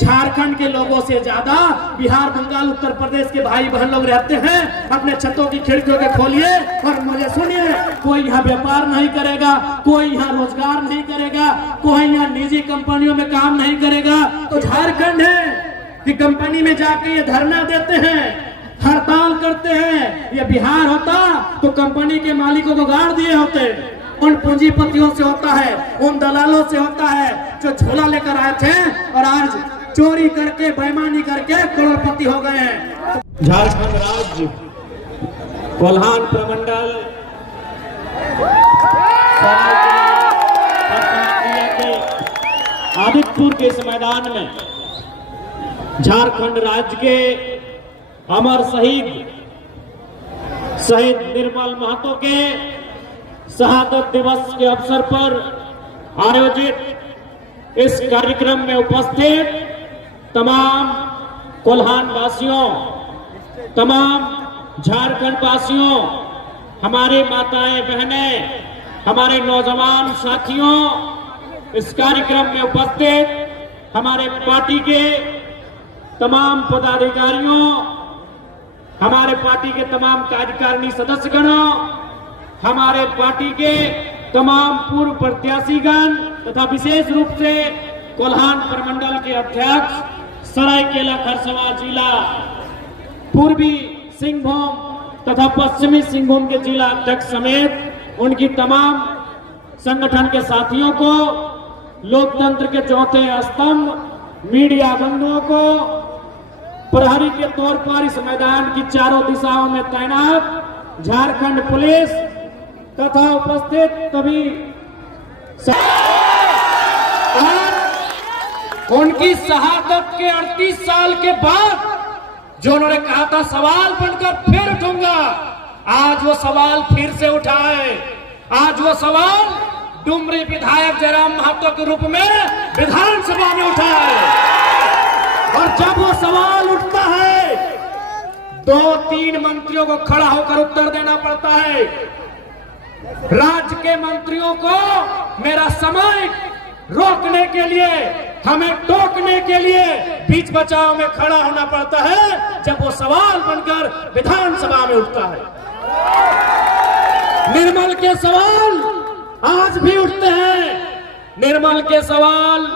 झारखंड के लोगों से ज्यादा बिहार, बंगाल, उत्तर प्रदेश के भाई बहन लोग रहते हैं। अपने छतों की खिड़कियों के खोलिए और मुझे सुनिए, कोई यहाँ व्यापार नहीं करेगा, कोई यहाँ रोजगार नहीं करेगा, कोई यहाँ निजी कंपनियों में काम नहीं करेगा। तो झारखंड है कि कंपनी में जाके ये धरना देते हैं, हड़ताल करते हैं। ये बिहार होता तो कंपनी के मालिकों को गाड़ दिए होते। उन पूंजीपतियों से होता है, उन दलालों से होता है जो झोला लेकर आए थे और आज चोरी करके, बेईमानी करके करोड़पति हो गए हैं। झारखंड राज्य कोल्हान प्रमंडल के आदितपुर के इस मैदान में झारखंड राज्य के अमर शहीद निर्मल महतो के शहादत दिवस के अवसर पर आयोजित इस कार्यक्रम में उपस्थित तमाम कोल्हान वासियों, तमाम झारखंड वासियों, हमारे माताएं बहनें, हमारे नौजवान साथियों, इस कार्यक्रम में उपस्थित हमारे पार्टी के तमाम पदाधिकारियों, हमारे पार्टी के तमाम कार्यकारिणी सदस्यगणों, हमारे पार्टी के तमाम पूर्व प्रत्याशीगण तथा विशेष रूप से कोल्हान प्रमंडल के अध्यक्ष, सरायकेला खरसावां जिला, पूर्वी सिंहभूम तथा पश्चिमी सिंहभूम के जिला अध्यक्ष समेत उनकी तमाम संगठन के साथियों को, लोकतंत्र के चौथे स्तंभ मीडिया बंधुओं को, प्रहरी के तौर पर इस मैदान की चारों दिशाओं में तैनात झारखंड पुलिस तथा उपस्थित तभी उनकी शहादत के 38 साल के बाद जो उन्होंने कहा था सवाल बनकर फिर उठूंगा, आज वो सवाल फिर से उठाए। आज वो सवाल डुमरी विधायक जयराम महतो के रूप में विधानसभा में उठाए। और जब वो सवाल उठता है 2-3 मंत्रियों को खड़ा होकर उत्तर देना पड़ता है। राज्य के मंत्रियों को मेरा समय रोकने के लिए, हमें टोकने के लिए बीच बचाव में खड़ा होना पड़ता है जब वो सवाल बनकर विधानसभा में उठता है। निर्मल के सवाल आज भी उठते हैं। निर्मल के सवाल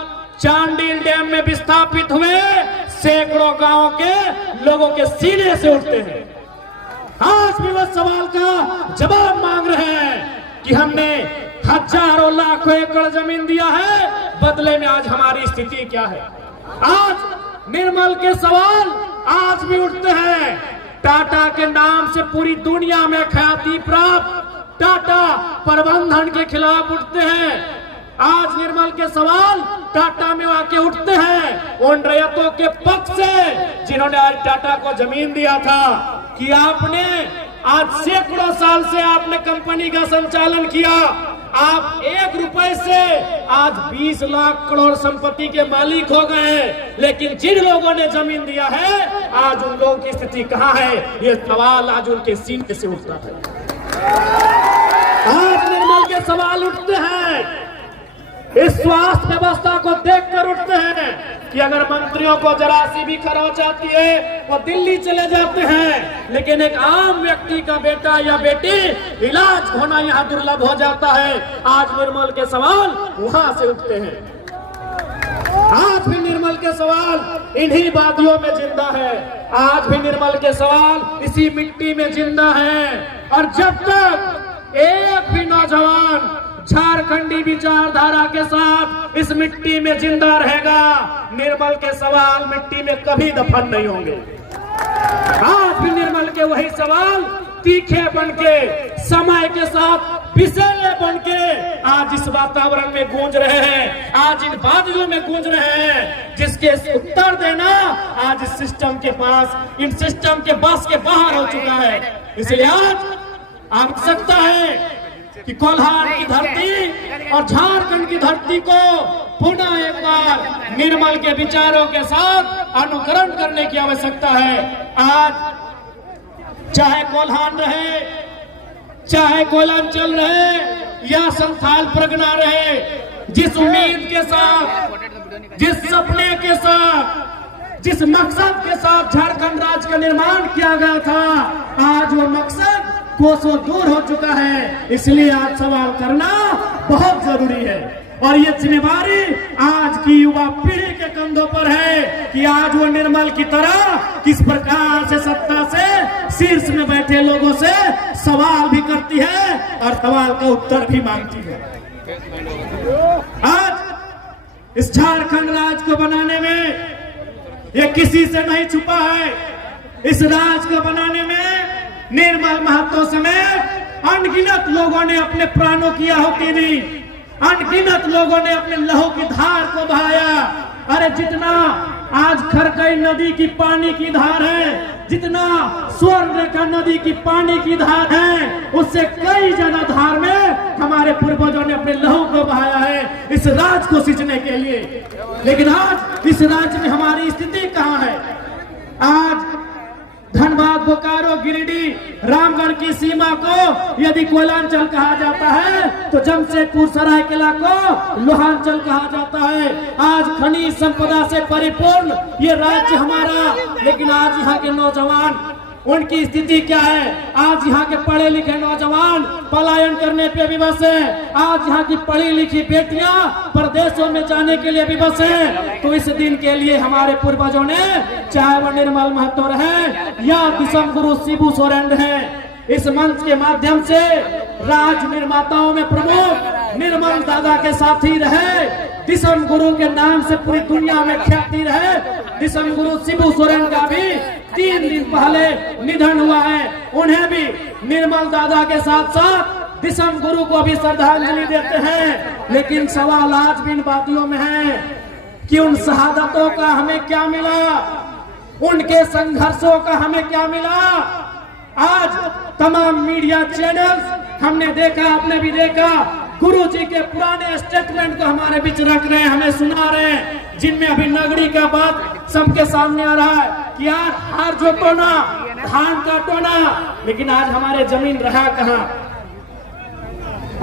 चांडिल डैम में विस्थापित हुए सैकड़ों गांवों के लोगों के सीने से उठते हैं। आज भी वह सवाल का जवाब मांग रहे हैं कि हमने हजारों लाखों एकड़ जमीन दिया है, बदले में आज हमारी स्थिति क्या है। आज निर्मल के सवाल आज भी उठते हैं। टाटा के नाम से पूरी दुनिया में ख्याति प्राप्त टाटा प्रबंधन के खिलाफ उठते हैं। आज निर्मल के सवाल टाटा में आके उठते हैं उन रैयतों के पक्ष से जिन्होंने आज टाटा को जमीन दिया था कि आपने आज सैकड़ों साल से आपने कंपनी का संचालन किया, आप 1 रुपए से आज 20 लाख करोड़ संपत्ति के मालिक हो गए। लेकिन जिन लोगों ने जमीन दिया है आज उन लोगों की स्थिति कहां है, ये सवाल आज उनके सीने से उठता है। आज निर्मल के सवाल उठते हैं, इस स्वास्थ्य व्यवस्था को देखकर उठते हैं कि अगर मंत्रियों को जरा सी भी खरोच आती है वो दिल्ली चले जाते हैं, लेकिन एक आम व्यक्ति का बेटा या बेटी इलाज होना यहाँ दुर्लभ हो जाता है। आज निर्मल के सवाल वहां से उठते हैं। आज भी निर्मल के सवाल इन्हीं वादियों में जिंदा है। आज भी निर्मल के सवाल इसी मिट्टी में जिंदा है। और जब तक एक भी नौजवान झारखंडी विचारधारा के साथ इस मिट्टी में जिंदा रहेगा, निर्मल के सवाल मिट्टी में कभी दफन नहीं होंगे। आज भी निर्मल के वही सवाल तीखे बनके, समय के साथ विषैले बनके आज इस वातावरण में गूंज रहे हैं, आज इन वादियों में गूंज रहे हैं, जिसके उत्तर देना आज इस सिस्टम के पास, इन सिस्टम के बस के बाहर हो चुका है। इसलिए आज आवश्यकता है कि कोल्हान की धरती और झारखंड की धरती को पुनः एक बार निर्मल के विचारों के साथ अनुकरण करने की आवश्यकता है। आज चाहे कोल्हान रहे, चाहे कोयलांचल रहे या संथाल परगना रहे, जिस उम्मीद के साथ, जिस सपने के साथ जिस मकसद के साथ झारखंड राज्य का निर्माण किया गया था, आज वो मकसद कोसों दूर हो चुका है। इसलिए आज सवाल करना बहुत जरूरी है और ये जिम्मेवारी आज की युवा पीढ़ी के कंधों पर है कि आज वो निर्मल की तरह किस प्रकार से सत्ता से शीर्ष में बैठे लोगों से सवाल भी करती है और सवाल का उत्तर भी मांगती है। आज इस झारखंड राज्य को बनाने में ये किसी से नहीं छुपा है। इस राज्य को बनाने में निर्मल महतो समेत अनगिनत लोगों ने अपने प्राणों की आहुति दी, अनगिनत लोगों ने अपने लहू की धार को बहाया। अरे जितना आज खरकई नदी की पानी की धार है, जितना स्वर्ण रेखा नदी की पानी की धार है, उससे कई ज्यादा धार में हमारे पूर्वजों ने अपने लहू को बहाया है इस राज्य को सींचने के लिए। लेकिन आज इस राज्य में हमारी स्थिति कहाँ है? आज धनबाद, बोकारो, गिरिडीह, रामगढ़ की सीमा को यदि कोयलांचल कहा जाता है तो जमशेदपुर सरायकेला को लोहांचल कहा जाता है। आज खनिज संपदा से परिपूर्ण ये राज्य हमारा, लेकिन आज यहाँ के नौजवान, उनकी स्थिति क्या है? आज यहाँ के पढ़े लिखे नौजवान पलायन करने पे विवश है। आज यहाँ की पढ़ी लिखी बेटियां प्रदेशों में जाने के लिए विवश है। तो इस दिन के लिए हमारे पूर्वजों ने, चाहे वो निर्मल महतो रहे या दिसम गुरु शिबू सोरेन रहे, इस मंच के माध्यम से राज निर्माताओं में प्रमुख निर्मल दादा के साथी रहे, दिसम गुरु के नाम से पूरी दुनिया में ख्याति रहे। दिसम गुरु शिबू सोरेन का भी 3 दिन पहले निधन हुआ है। उन्हें भी निर्मल दादा के साथ साथ दिसम गुरु को भी श्रद्धांजलि देते हैं। लेकिन सवाल आज भी इन बातियों में है कि उन शहादतों का हमें क्या मिला, उनके संघर्षों का हमें क्या मिला। आज तमाम मीडिया चैनल्स हमने देखा, आपने भी देखा, गुरु जी के पुराने स्टेटमेंट को हमारे बीच रख रहे हैं, हमें सुना रहे हैं, जिनमें अभी नगरी का बात सबके सामने आ रहा है कि आज हार जोतो ना, धान काटो ना। लेकिन आज हमारे जमीन रहा कहाँ?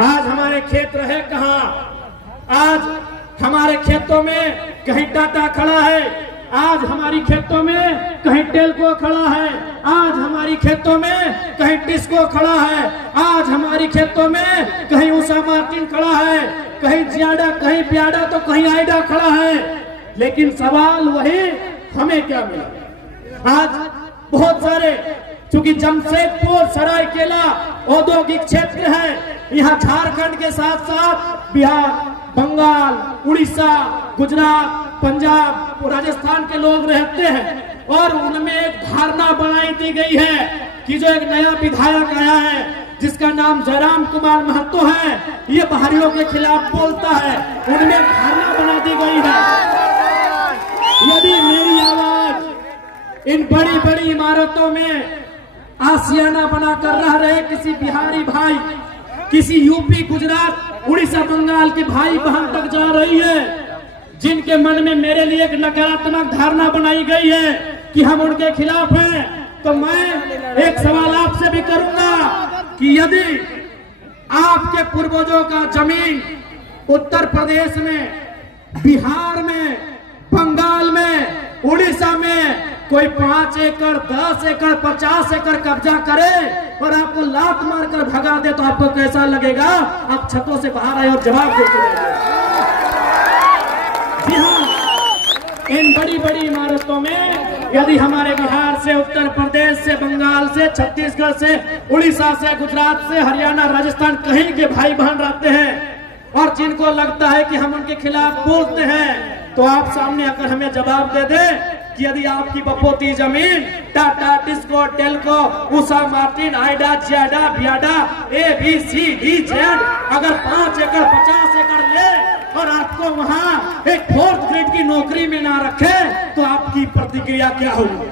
आज हमारे खेत रहे कहाँ? आज हमारे खेतों में कहीं टाटा खड़ा है, आज हमारी खेतों में कहीं टेल्को खड़ा है, आज हमारी खेतों में कहीं टिस्को खड़ा है, आज हमारी खेतों में कहीं उषा मार्टिन खड़ा है, कहीं जियाडा, कहीं प्याडा, तो कहीं आइडा खड़ा है। लेकिन सवाल वही, हमें क्या मिला? आज बहुत सारे, चूंकि जमशेदपुर सरायकेला औद्योगिक क्षेत्र है, यहाँ झारखंड के साथ साथ बिहार, बंगाल, उड़ीसा, गुजरात, पंजाब, राजस्थान के लोग रहते हैं और उनमें एक धारणा बनाई दी गई है कि जो एक नया विधायक आया है जिसका नाम जयराम कुमार महतो है, ये बाहरियों के खिलाफ बोलता है, उनमें धारणा बना दी गई है। यदि मेरी आवाज इन बड़ी बड़ी इमारतों में आशियाना बनाकर रह रहे किसी बिहारी भाई, किसी यूपी, गुजरात, उड़ीसा, बंगाल के भाई बहन तक जा रही है, जिनके मन में मेरे लिए एक नकारात्मक धारणा बनाई गई है कि हम उनके खिलाफ हैं, तो मैं एक सवाल आपसे भी करूंगा कि यदि आपके पूर्वजों का जमीन उत्तर प्रदेश में, बिहार में, बंगाल में, उड़ीसा में कोई 5 एकड़, 10 एकड़, 50 एकड़ कब्जा करे और आपको लात मारकर भगा दे, तो आपको कैसा लगेगा? आप छतों से बाहर आए और जवाब देते रहेंगे। जी हाँ, इन बड़ी बड़ी इमारतों में यदि हमारे बिहार से, उत्तर प्रदेश से, बंगाल से, छत्तीसगढ़ से, उड़ीसा से, गुजरात से, हरियाणा, राजस्थान कहीं के भाई बहन रहते हैं और जिनको लगता है कि हम उनके खिलाफ बोलते हैं, तो आप सामने आकर हमें जवाब दे दे कि यदि आपकी बपोती जमीन टाटा, टिस्को, टेल्को, उषा मार्टिन, आइडा, जियाडा, बियाडा, ABCD अगर 5 एकड़, 50 एकड़ ले और आपको वहां एक 4th ग्रेड की नौकरी में ना रखे, तो आपकी प्रतिक्रिया क्या होगी?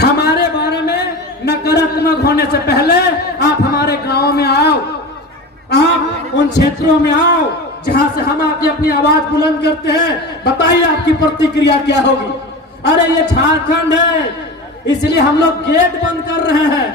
हमारे बारे में नकारात्मक होने से पहले आप हमारे गांव में आओ, आप उन क्षेत्रों में आओ जहां से हम आके अपनी आवाज बुलंद करते हैं, बताइए आपकी प्रतिक्रिया क्या होगी? अरे ये झारखंड है, इसलिए हम लोग गेट बंद कर रहे हैं,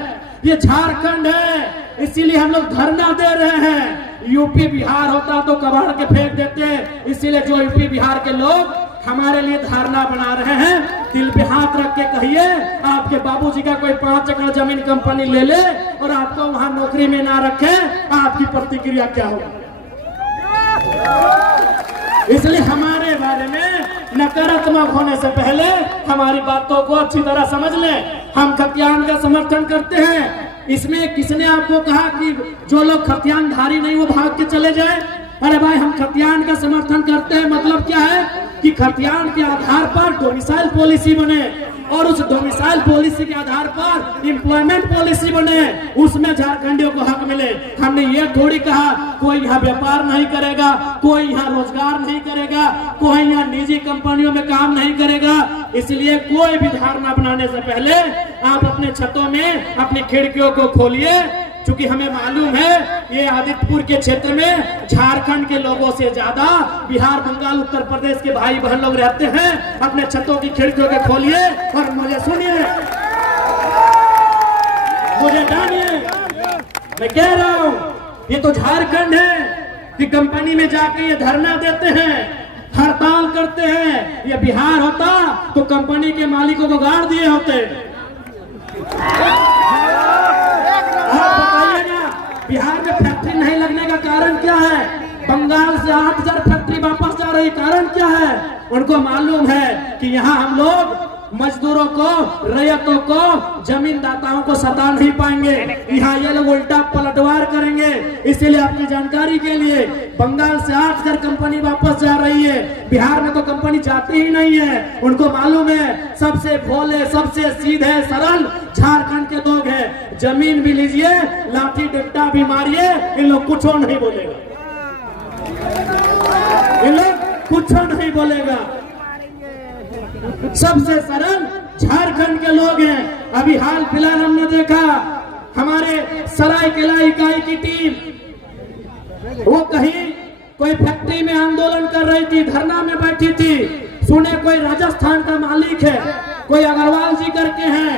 ये झारखंड है, इसीलिए हम लोग धरना दे रहे हैं। यूपी बिहार होता तो कबाड़ के फेंक देते, इसीलिए जो यूपी बिहार के लोग हमारे लिए धारणा बना रहे हैं। दिल पे हाथ रख के कहिए, आपके बाबूजी का कोई 5 एकड़ जमीन कंपनी ले ले और आपको वहां नौकरी में ना रखे, आपकी प्रतिक्रिया क्या होगी? इसलिए हमारे बारे में नकारात्मक होने से पहले हमारी बातों को अच्छी तरह समझ लें। हम खतियान का समर्थन करते हैं। इसमें किसने आपको कहा कि जो लोग खतियानधारी नहीं वो भाग के चले जाए? अरे भाई, हम खतियान का समर्थन करते हैं। मतलब क्या है कि खतियान के आधार पर डोमिसाइल पॉलिसी बने और उस डोमिसाइल पॉलिसी के आधार पर एम्प्लॉयमेंट पॉलिसी बने, उसमें झारखंडियों को हक मिले। हमने ये थोड़ी कहा कोई यहाँ व्यापार नहीं करेगा, कोई यहाँ रोजगार नहीं करेगा, कोई यहाँ निजी कंपनियों में काम नहीं करेगा। इसलिए कोई भी धारणा बनाने से पहले आप अपने छतों में अपनी खिड़कियों को खोलिए, क्योंकि हमें मालूम है ये आदित्यपुर के क्षेत्र में झारखंड के लोगों से ज्यादा बिहार, बंगाल, उत्तर प्रदेश के भाई बहन लोग रहते हैं। अपने छतों की खिड़कियों के खोलिए और मुझे सुनिए, मुझे जानिए। मैं कह रहा हूँ ये तो झारखंड है कि कंपनी में जाके ये धरना देते हैं, हड़ताल करते हैं। ये बिहार होता तो कंपनी के मालिकों को गाड़ दिए होते। बिहार में फैक्ट्री नहीं लगने का कारण क्या है? बंगाल से 8000 फैक्ट्री वापस जा रही, कारण क्या है? उनको मालूम है कि यहाँ हम लोग मजदूरों को, रैयतों को, जमींदाताओं को सता नहीं पाएंगे। यहाँ ये लोग उल्टा पलटवार करेंगे। इसीलिए आपकी जानकारी के लिए बंगाल से 8000 कंपनी वापस जा रही है, बिहार में तो कंपनी जाती ही नहीं है। उनको मालूम है सबसे भोले, सबसे सीधे सरल झारखंड के लोग हैं। जमीन भी लीजिए, लाठी डंडा भी मारिए, इन लोग कुछ नहीं बोलेगा, इन लोग कुछ नहीं बोलेगा। सबसे सरल झारखंड के लोग हैं। अभी हाल फिलहाल हमने देखा हमारे सरायकेला इकाई की टीम, वो कहीं कोई फैक्ट्री में आंदोलन कर रही थी, धरना में बैठी थी। सुने कोई राजस्थान का मालिक है, कोई अग्रवाल जी करके हैं,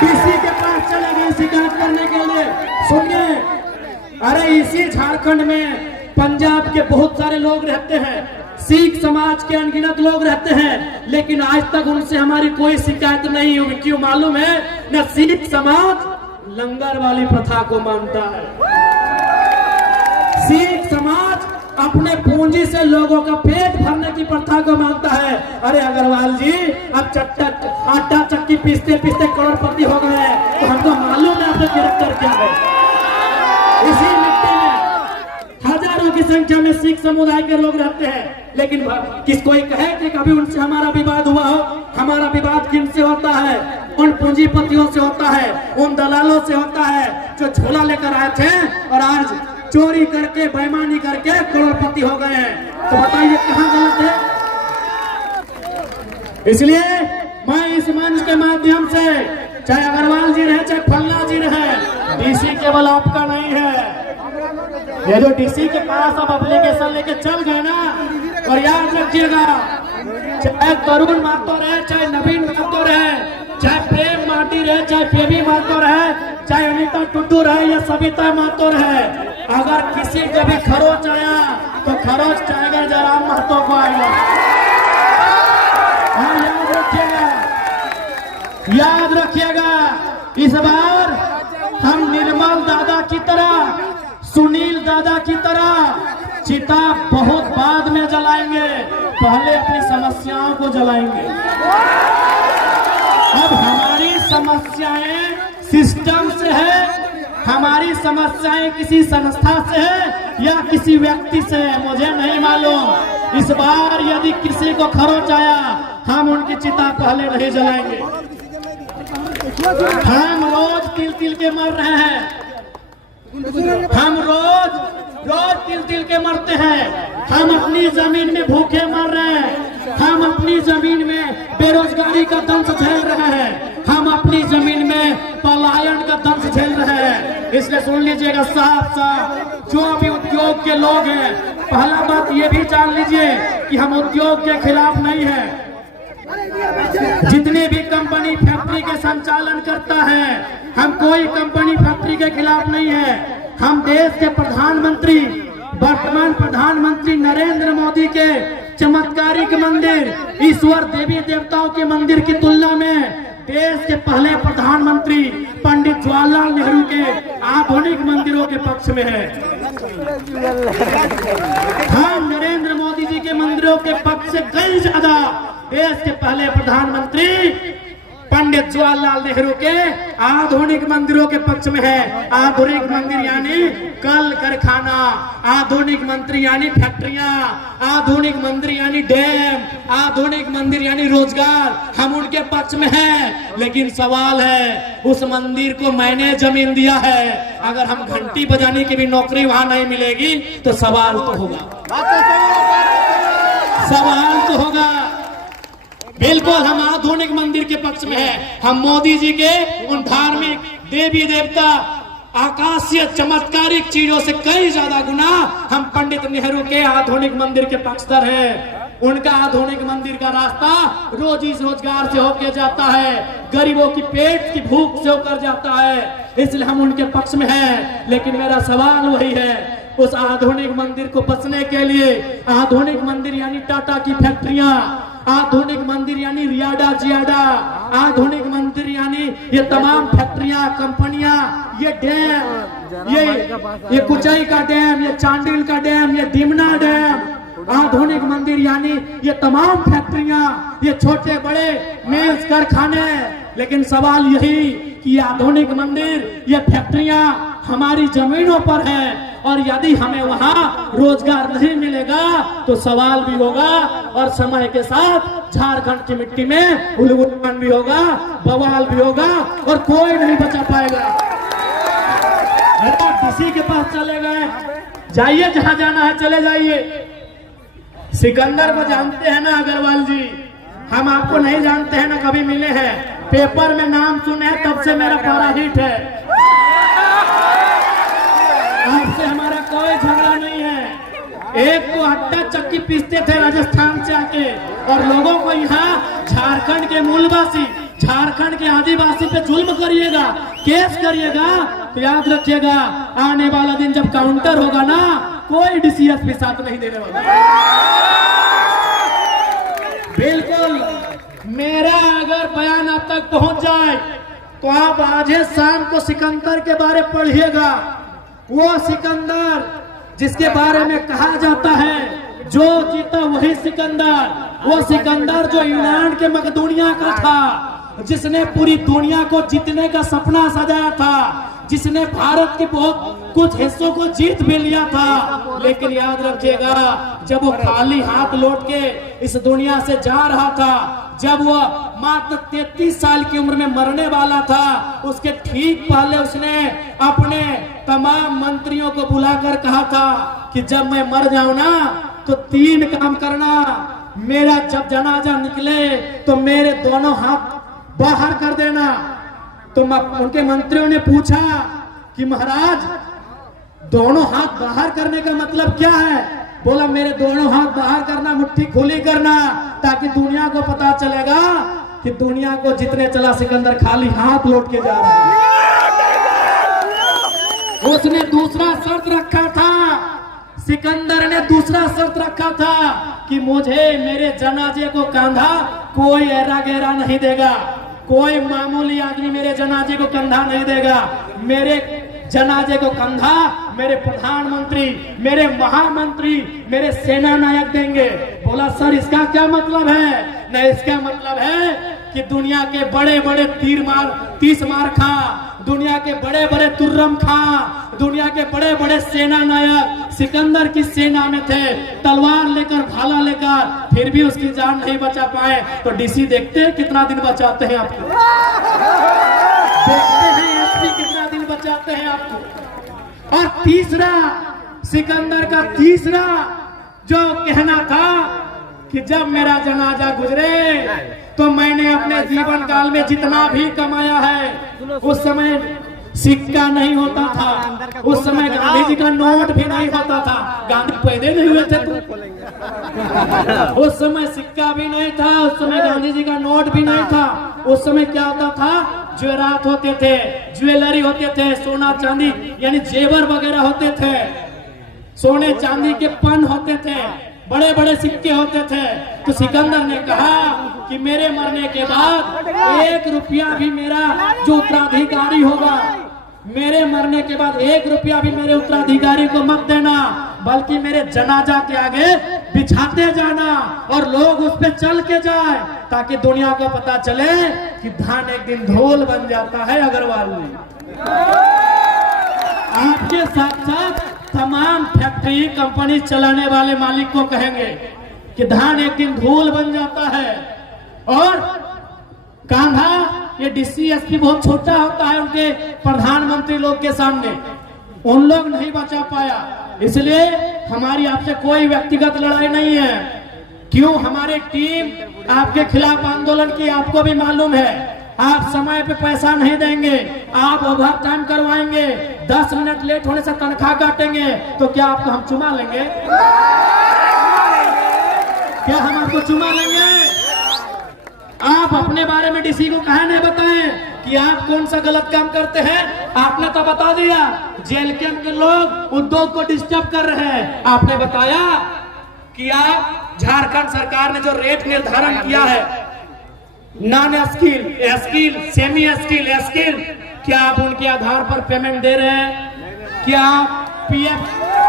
डीसी के पास चले गए शिकायत करने के लिए। सुनिए, अरे इसी झारखंड में पंजाब के बहुत सारे लोग रहते हैं, सिख समाज के अनगिनत लोग रहते हैं, लेकिन आज तक उनसे हमारी कोई शिकायत नहीं हुई। क्यों मालूम है? न सिख समाज लंगर वाली प्रथा को मानता है, सिख समाज अपने पूंजी से लोगों का पेट भरने की प्रथा को मानता है। अरे अग्रवाल जी, अब आटा चक्की पीसते पीसते करोड़पति हो गए हैं, तो हमको मालूम है आपने गिरफ्तार क्या है। इसी मिट्टी में हजारों की संख्या में सिख समुदाय के लोग रहते हैं, लेकिन किस कोई कहे कि कभी उनसे हमारा विवाद हुआ हो? हमारा विवाद किनसे होता है? उन पूंजीपतियों से होता है, उन दलालों से होता है जो झोला लेकर आए थे और आज चोरी करके, बेईमानी करके करोड़पति हो गए हैं। तो बताइए कहाँ गलत है? इसलिए मैं इस मंच के माध्यम से, चाहे अग्रवाल जी रहे, चाहे फल्ला जी रहे, डीसी केवल आपका नहीं है। ये जो डीसी के पास अब एप्लीकेशन लेके चल गए ना, और याद रखिएगा, चाहे तरुण महतो रहे, चाहे नवीन महतो रहे, चाहे प्रेम माटी रहे, चाहे बेबी महतो रहे, चाहे अनिता टुड्डू रहे या सविता महतो रहे, अगर किसी को भी खरोच आया तो खरोच टाइगर जयराम महतो को आएगा। याद रखिएगा, याद रखिएगा। इस बार हम निर्मल दादा की तरह, सुनील दादा की तरह चिता बहुत बाद में जलाएंगे, पहले अपनी समस्याओं को जलाएंगे। अब हमारी समस्याएं सिस्टम से है, हमारी समस्याएं किसी संस्था से है या किसी व्यक्ति से है, मुझे नहीं मालूम। इस बार यदि किसी को खरोच आया, हम उनकी चिता पहले नहीं जलाएंगे। हम रोज तिल तिल के मर रहे हैं, हम रोज तिल तिल के मरते हैं। हम अपनी जमीन में भूखे मर रहे हैं, हम अपनी जमीन में बेरोजगारी का दंश झेल रहे हैं, हम अपनी जमीन में पलायन का दंश झेल रहे हैं। इसलिए सुन लीजिएगा साफ साफ, जो भी उद्योग के लोग हैं, पहला बात ये भी जान लीजिए कि हम उद्योग के खिलाफ नहीं है। जितनी भी कंपनी फैक्ट्री के संचालन करता है, हम कोई कंपनी फैक्ट्री के खिलाफ नहीं है। हम देश के प्रधानमंत्री, वर्तमान प्रधानमंत्री नरेंद्र मोदी के चमत्कारिक मंदिर, ईश्वर देवी देवताओं के मंदिर की तुलना में देश के पहले प्रधानमंत्री पंडित जवाहरलाल नेहरू के आधुनिक मंदिरों के पक्ष में है। हम नरेंद्र मोदी जी के मंदिरों के पक्ष से कई ज्यादा देश के पहले प्रधानमंत्री पंडित जवाहरलाल नेहरू के आधुनिक मंदिरों के पक्ष में है। आधुनिक मंदिर यानी कल कारखाना, आधुनिक मंदिर यानी फैक्ट्रियां, आधुनिक मंदिर यानी डैम, आधुनिक मंदिर यानी रोजगार, हम उनके पक्ष में हैं। लेकिन सवाल है, उस मंदिर को मैंने जमीन दिया है, अगर हम घंटी बजाने की भी नौकरी वहां नहीं मिलेगी तो सवाल तो होगा, सवाल तो होगा। बिल्कुल हम आधुनिक मंदिर के पक्ष में हैं। हम मोदी जी के उन धार्मिक देवी देवता आकाशीय चमत्कारिक चीजों से कई ज्यादा गुना हम पंडित नेहरू के आधुनिक मंदिर के पक्षधर हैं। उनका आधुनिक मंदिर का रास्ता रोजी रोजगार से होकर जाता है, गरीबों की पेट की भूख से होकर जाता है, इसलिए हम उनके पक्ष में हैं। लेकिन मेरा सवाल वही है, उस आधुनिक मंदिर को बचने के लिए, आधुनिक मंदिर यानी टाटा की फैक्ट्रियां, आधुनिक मंदिर यानी रियाडा जियाडा, आधुनिक मंदिर यानी ये तमाम फैक्ट्रियां, कंपनियां, ये डैम, ये कुचाई का डैम, ये चांडिल का डैम, ये डिमना डैम, आधुनिक मंदिर यानी ये तमाम फैक्ट्रियां, ये छोटे बड़े मिल्स कारखाने। लेकिन सवाल यही कि आधुनिक मंदिर, ये फैक्ट्रियां हमारी जमीनों पर है, और यदि हमें वहां रोजगार नहीं मिलेगा तो सवाल भी होगा, और समय के साथ झारखंड की मिट्टी में उलगुलन भी होगा, बवाल भी होगा, और कोई नहीं बचा पाएगा। अरे किसी के पास चले गए, जाइए जहां जाना है चले जाइए। सिकंदर को जानते हैं ना अग्रवाल जी, हम आपको नहीं जानते हैं ना, कभी मिले हैं, पेपर में नाम सुने तब से मेरा पारा हिट है। आपसे हमारा कोई झगड़ा नहीं है। एक को हट्टा चक्की पीसते थे राजस्थान से आके, और लोगों को यहाँ झारखंड के मूलवासी, झारखंड के आदिवासी पे जुल्म करिएगा, केस करिएगा, तो याद रखिएगा आने वाला दिन जब काउंटर होगा ना, कोई डीसीएस भी साथ नहीं देने वाला। बिल्कुल मेरा अगर बयान आप तक पहुंच जाए तो आप आज शाम को सिकंदर के बारे पढ़िएगा। वो सिकंदर जिसके बारे में कहा जाता है जो जीता वही सिकंदर, वो सिकंदर जो इंग्लैंड के मकदूनिया का था, जिसने पूरी दुनिया को जीतने का सपना सजाया था, जिसने भारत के बहुत कुछ हिस्सों को जीत भी लिया था। लेकिन याद रखिएगा, जब वो खाली हाथ लौट के इस दुनिया से जा रहा था, जब वो मात्र 33 साल की उम्र में मरने वाला था, उसके ठीक पहले उसने अपने तमाम मंत्रियों को बुलाकर कहा था कि जब मैं मर जाऊं ना तो 3 काम करना, मेरा जब जनाजा निकले तो मेरे दोनों हाथ बाहर कर देना। तो उनके मंत्रियों ने पूछा कि महाराज दोनों हाथ बाहर करने का मतलब क्या है? बोला मेरे दोनों हाथ बाहर करना, मुट्ठी खुली करना, ताकि दुनिया को पता चलेगा कि दुनिया को जितने चला सिकंदर खाली हाथ लौट के जा रहा है। उसने दूसरा शर्त रखा था, सिकंदर ने दूसरा शर्त रखा था कि मुझे मेरे जनाजे को कंधा कोई ऐरा गहरा नहीं देगा, कोई मामूली आदमी मेरे जनाजे को कंधा नहीं देगा, मेरे जनाजे को कंधा मेरे प्रधानमंत्री, मेरे महामंत्री, मेरे सेना नायक देंगे। बोला सर इसका क्या मतलब है? नहीं, इसका मतलब है कि दुनिया के बड़े बड़े तीस मार खा, दुनिया के बड़े बड़े तुर्रम खा, दुनिया के बड़े बड़े सेना नायक सिकंदर की सेना में थे, तलवार लेकर भाला लेकर, फिर भी उसकी जान नहीं बचा पाए। तो डीसी देखते हैं कितना दिन बचाते हैं आपको, देखते हैं एसपी कितना दिन बचाते हैं आपको। और तीसरा, सिकंदर का तीसरा जो कहना था कि जब मेरा जनाजा गुजरे तो मैंने अपने जीवन काल में जितना भी कमाया है, उस समय सिक्का नहीं होता था, उस समय गांधी जी का नोट भी नहीं होता था, गांधी पैदा नहीं हुए थे तो उस समय सिक्का भी नहीं था, उस समय गांधी जी का नोट भी नहीं था। उस समय क्या होता था? ज्वेरात होते थे, ज्वेलरी होते थे, सोना चांदी यानी जेवर वगैरह होते थे, सोने चांदी के पन होते थे, बड़े बड़े सिक्के होते थे। तो सिकंदर ने कहा कि मेरे मरने के बाद 1 रुपया भी मेरा जो उत्तराधिकारी होगा, मेरे मरने के बाद 1 रुपया भी मेरे उत्तराधिकारी को मत देना, बल्कि मेरे जनाजा के आगे बिछाते जाना और लोग उस पे चल के जाए, ताकि दुनिया को पता चले कि धान एक दिन धूल बन जाता है। अग्रवाल आपके साथ साथ तमाम फैक्ट्री कंपनी चलाने वाले मालिक को कहेंगे कि धान एक दिन धूल बन जाता है। और कांधा ये डीसी एसपी बहुत छोटा होता है उनके प्रधानमंत्री लोग के सामने, उन लोग नहीं बचा पाया। इसलिए हमारी आपसे कोई व्यक्तिगत लड़ाई नहीं है। क्यों हमारी टीम आपके खिलाफ आंदोलन की, आपको भी मालूम है। आप समय पे पैसा नहीं देंगे, आप ओवर टाइम करवाएंगे, 10 मिनट लेट होने से तनख्वाह काटेंगे, तो क्या आपको हम चुमा लेंगे? क्या हम आपको चुमा लेंगे? आप अपने बारे में डीसी को कहा नहीं बताएं कि आप कौन सा गलत काम करते हैं? आपने तो बता दिया जेल के अंदर लोग उद्योग को डिस्टर्ब कर रहे हैं। आपने बताया कि आप झारखंड सरकार ने जो रेट निर्धारण किया है, non skill, skill, semi skill, skill, क्या आप उनके आधार पर पेमेंट दे रहे हैं? क्या आप पीएफ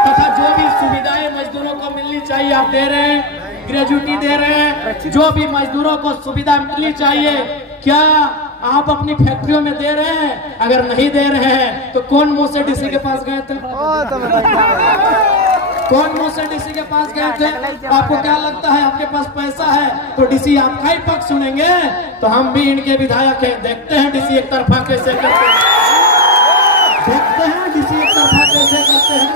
तथा जो भी सुविधाएं मजदूरों को मिलनी चाहिए आप दे रहे हैं? ग्रेजुटी दे रहे हैं? जो भी मजदूरों को सुविधा मिलनी चाहिए क्या आप अपनी फैक्ट्रियों में दे रहे हैं? अगर नहीं दे रहे हैं तो कौन मुंह से डीसी के पास गए थे? कौन मुंह से डीसी के पास गए थे? आपको क्या लगता है आपके पास पैसा है तो डीसी आपका ही पक्ष सुनेंगे? तो हम भी इनके विधायक हैं, देखते हैं डीसी एक तरफा कैसे करते हैं, देखते हैं डीसी एक तरफा कैसे करते हैं।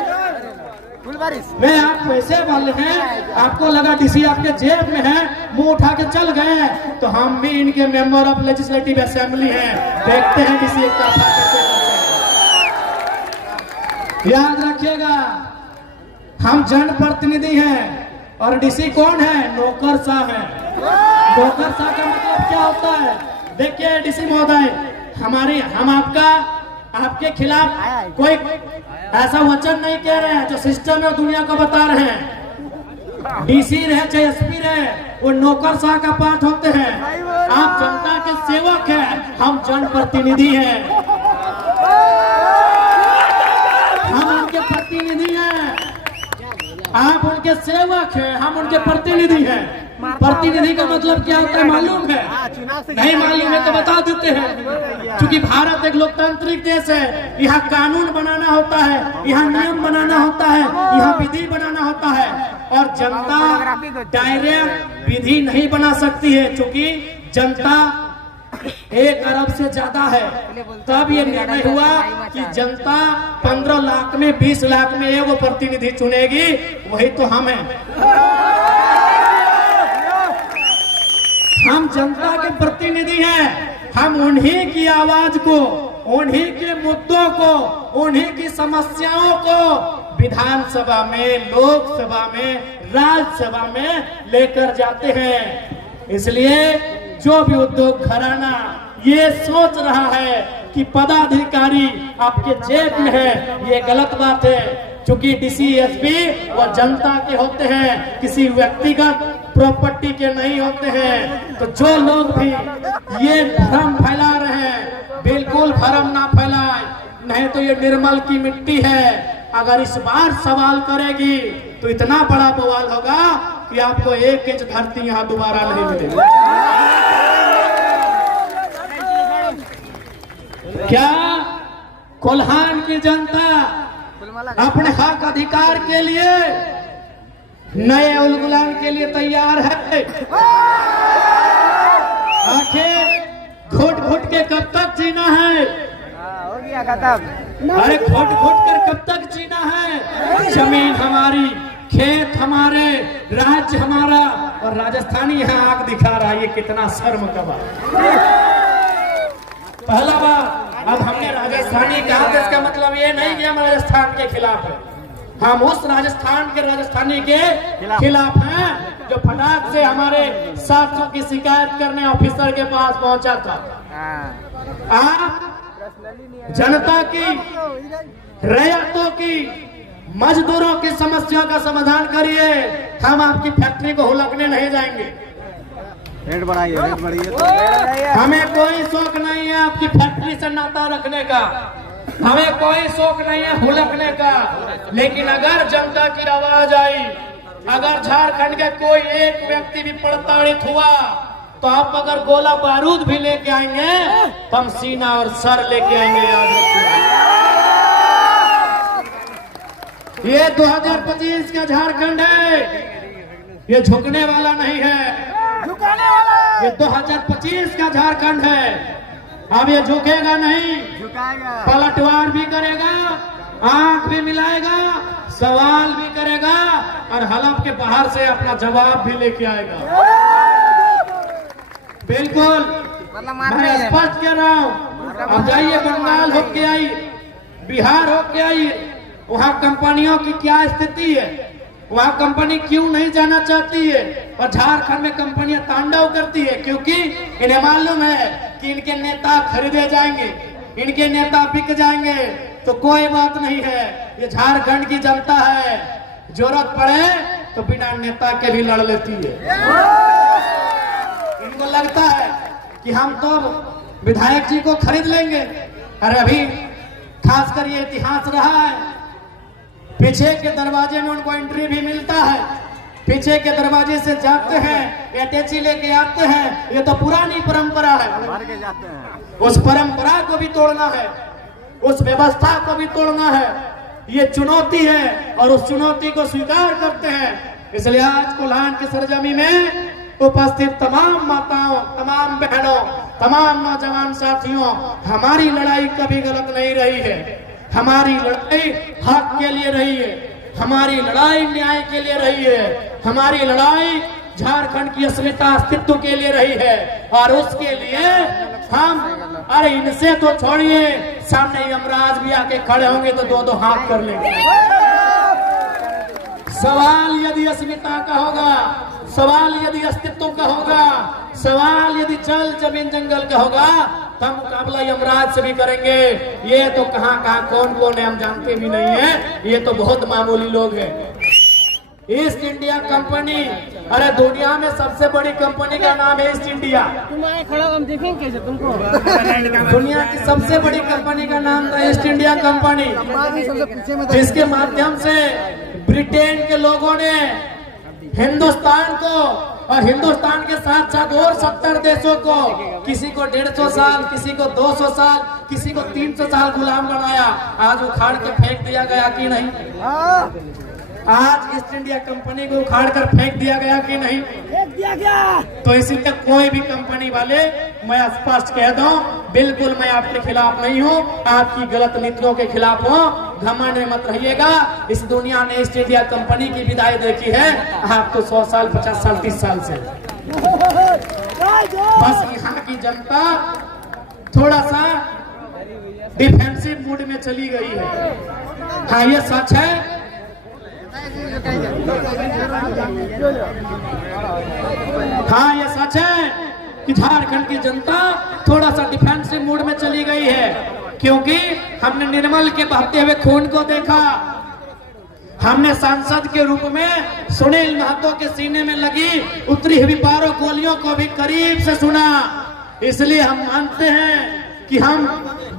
मैं आप पैसे वाले हैं, आपको लगा डीसी आपके जेब में है, मुंह उठा के चल गए, तो हम भी इनके मेंबर ऑफ लेजिस्लेटिव असेंबली हैं, देखते हैं डीसी एक तरफा कैसे करते हैं। याद रखिएगा हम जनप्रतिनिधि हैं और डीसी कौन है? नौकरशाह है। नौकरशाह का मतलब क्या होता है? देखिए डीसी महोदय, हम आपके खिलाफ कोई ऐसा वचन नहीं कह रहे हैं, जो सिस्टम है दुनिया को बता रहे हैं। डीसी रहे चाहे एसपी रहे, वो नौकरशाह का पाठ होते हैं। आप जनता के सेवक हैं, हम जनप्रतिनिधि हैं, हम उनके प्रतिनिधि हैं। आप उनके सेवक हैं, हम उनके प्रतिनिधि हैं। प्रतिनिधि का मतलब क्या होता है मालूम है? नहीं मालूम है तो बता देते हैं। क्योंकि भारत एक लोकतांत्रिक देश है, यहाँ कानून बनाना होता है, यहाँ नियम बनाना होता है, यहाँ विधि बनाना होता है, और जनता डायरेक्ट विधि नहीं बना सकती है। क्योंकि जनता 1 अरब से ज्यादा है, तब ये निर्णय हुआ कि जनता 15 लाख में 20 लाख में एगो प्रतिनिधि चुनेगी, वही तो हम हैं। हम जनता के प्रतिनिधि हैं, हम उन्हीं की आवाज को, उन्हीं के मुद्दों को, उन्हीं की समस्याओं को विधानसभा में, लोकसभा में, राज्यसभा में लेकर जाते हैं। इसलिए जो भी उद्योग घराना ये सोच रहा है कि पदाधिकारी आपके जेब में है, ये गलत बात है। क्योंकि डीसी एसपी वो जनता के होते हैं, किसी व्यक्तिगत प्रॉपर्टी के नहीं होते हैं। तो जो लोग भी ये भ्रम फैला रहे हैं, बिल्कुल भ्रम ना फैलाए, नहीं तो ये निर्मल की मिट्टी है। अगर इस बार सवाल करेगी तो इतना बड़ा बवाल होगा कि आपको 1 इंच धरती यहाँ दोबारा नहीं मिलेगी। क्या कोल्हान की जनता अपने हक अधिकार के लिए, नए उलगुलान के लिए तैयार है? आखिर घुट घुट के कब तक जीना है? हो गया खत्म। अरे घुट घुट कर कब तक जीना है? जमीन हमारी, खेत हमारे, राज्य हमारा, और राजस्थानी यहाँ आग दिखा रहा है। ये कितना शर्म का बात। पहला बात, अब हमने राजस्थानी कहा तो इसका मतलब ये नहीं कि हम राजस्थान के खिलाफ है। हम उस राजस्थान के राजस्थानी के खिलाफ हैं जो फटाक से हमारे साथियों की शिकायत करने ऑफिसर के पास पहुंचा था। आप जनता की, रैयतों की मजदूरों की समस्या का समाधान करिए। हम आपकी फैक्ट्री को हुलकने नहीं जाएंगे। रेट बढ़ाइए। हमें कोई शौक नहीं है आपकी फैक्ट्री से नाता रखने का, हमें कोई शौक नहीं है हुलकने का। लेकिन अगर जनता की आवाज आई, अगर झारखंड के कोई एक व्यक्ति भी प्रताड़ित हुआ, तो आप अगर गोला बारूद भी लेके आएंगे तो हम सीना और सर लेके आएंगे। याद रखिए, ये 2025 का झारखंड है, ये झुकने वाला नहीं है, झुकाने वाला। ये 2025 का झारखंड है। अब ये झुकेगा नहीं, झुकाएगा, पलटवार भी करेगा, आंख भी मिलाएगा, सवाल भी करेगा और हलफ के बाहर से अपना जवाब भी लेके आएगा। बिल्कुल मैं स्पष्ट कह रहा हूँ। अब जाइए बंगाल होके आई, बिहार होके आई, वहाँ कंपनियों की क्या स्थिति है, वहाँ कंपनी क्यों नहीं जाना चाहती है, और झारखंड में कंपनियां तांडव करती है, क्योंकि इन्हें मालूम है कि इनके नेता खरीदे जाएंगे, इनके नेता बिक जाएंगे। तो कोई बात नहीं है, ये झारखंड की जनता है, जरूरत पड़े तो बिना नेता के भी लड़ लेती है। इनको लगता है कि हम तो विधायक जी को खरीद लेंगे। अरे अभी खासकर ये इतिहास रहा है, पीछे के दरवाजे में उनको एंट्री भी मिलता है, पीछे के दरवाजे से जाते हैं, अटैची लेके आते हैं। ये तो पुरानी परंपरा है, उस परंपरा को भी तोड़ना है, उस व्यवस्था को भी तोड़ना है। ये चुनौती है और उस चुनौती को स्वीकार करते हैं। इसलिए आज कोल्हान की सरजमी में उपस्थित तमाम माताओं, तमाम बहनों, तमाम नौजवान साथियों, हमारी लड़ाई कभी गलत नहीं रही है। हमारी लड़ाई हक के लिए रही है, हमारी लड़ाई न्याय के लिए रही है, हमारी लड़ाई झारखंड की अस्मिता अस्तित्व के लिए रही है। और उसके लिए हम, अरे इनसे तो छोड़िए, सामने यमराज भी आके खड़े होंगे तो दो दो हाथ कर लेंगे। सवाल यदि अस्मिता का होगा, सवाल यदि अस्तित्व का होगा, सवाल यदि जल जमीन जंगल का होगा, तो हम मुकाबला यमराज से भी करेंगे। ये तो कहाँ कहाँ कौन कौन है हम जानते भी नहीं है, ये तो बहुत मामूली लोग हैं। ईस्ट इंडिया कंपनी, अरे दुनिया में सबसे बड़ी कंपनी का नाम है ईस्ट इंडिया। तुम्हारे खड़ा हम देखेंगे कैसे तुमको। दुनिया की सबसे बड़ी कंपनी का नाम था ईस्ट इंडिया कंपनी, जिसके माध्यम से ब्रिटेन के लोगों ने हिंदुस्तान को और हिंदुस्तान के साथ साथ और 70 देशों को, किसी को 150 साल, किसी को 200 साल, किसी को 300 साल गुलाम बनाया। आज उखाड़ के फेंक दिया गया कि नहीं? आज ईस्ट इंडिया कंपनी को उखाड़ कर फेंक दिया गया कि नहीं? फेंक दिया गया। तो इसीलिए कोई भी कंपनी वाले, मैं स्पष्ट कह दूं, बिल्कुल मैं आपके खिलाफ नहीं हूं, आपकी गलत नीतियों के खिलाफ हूं। घमंड में मत रहिएगा। इस दुनिया ने ईस्ट इंडिया कंपनी की विदाई देखी है, आप तो 100 साल, 50 साल, 30 साल से। बस यहाँ की जनता थोड़ा सा डिफेंसिव मूड में चली गई है। हाँ, ये सच है। हाँ, ये सच है कि झारखंड की जनता थोड़ा सा डिफेंसिव मूड में चली गई है, क्योंकि हमने निर्मल के बहते हुए खून को देखा, हमने सांसद के रूप में सुनील महतो के सीने में लगी उतरी हुई 12 गोलियों को भी करीब से सुना। इसलिए हम मानते हैं कि हम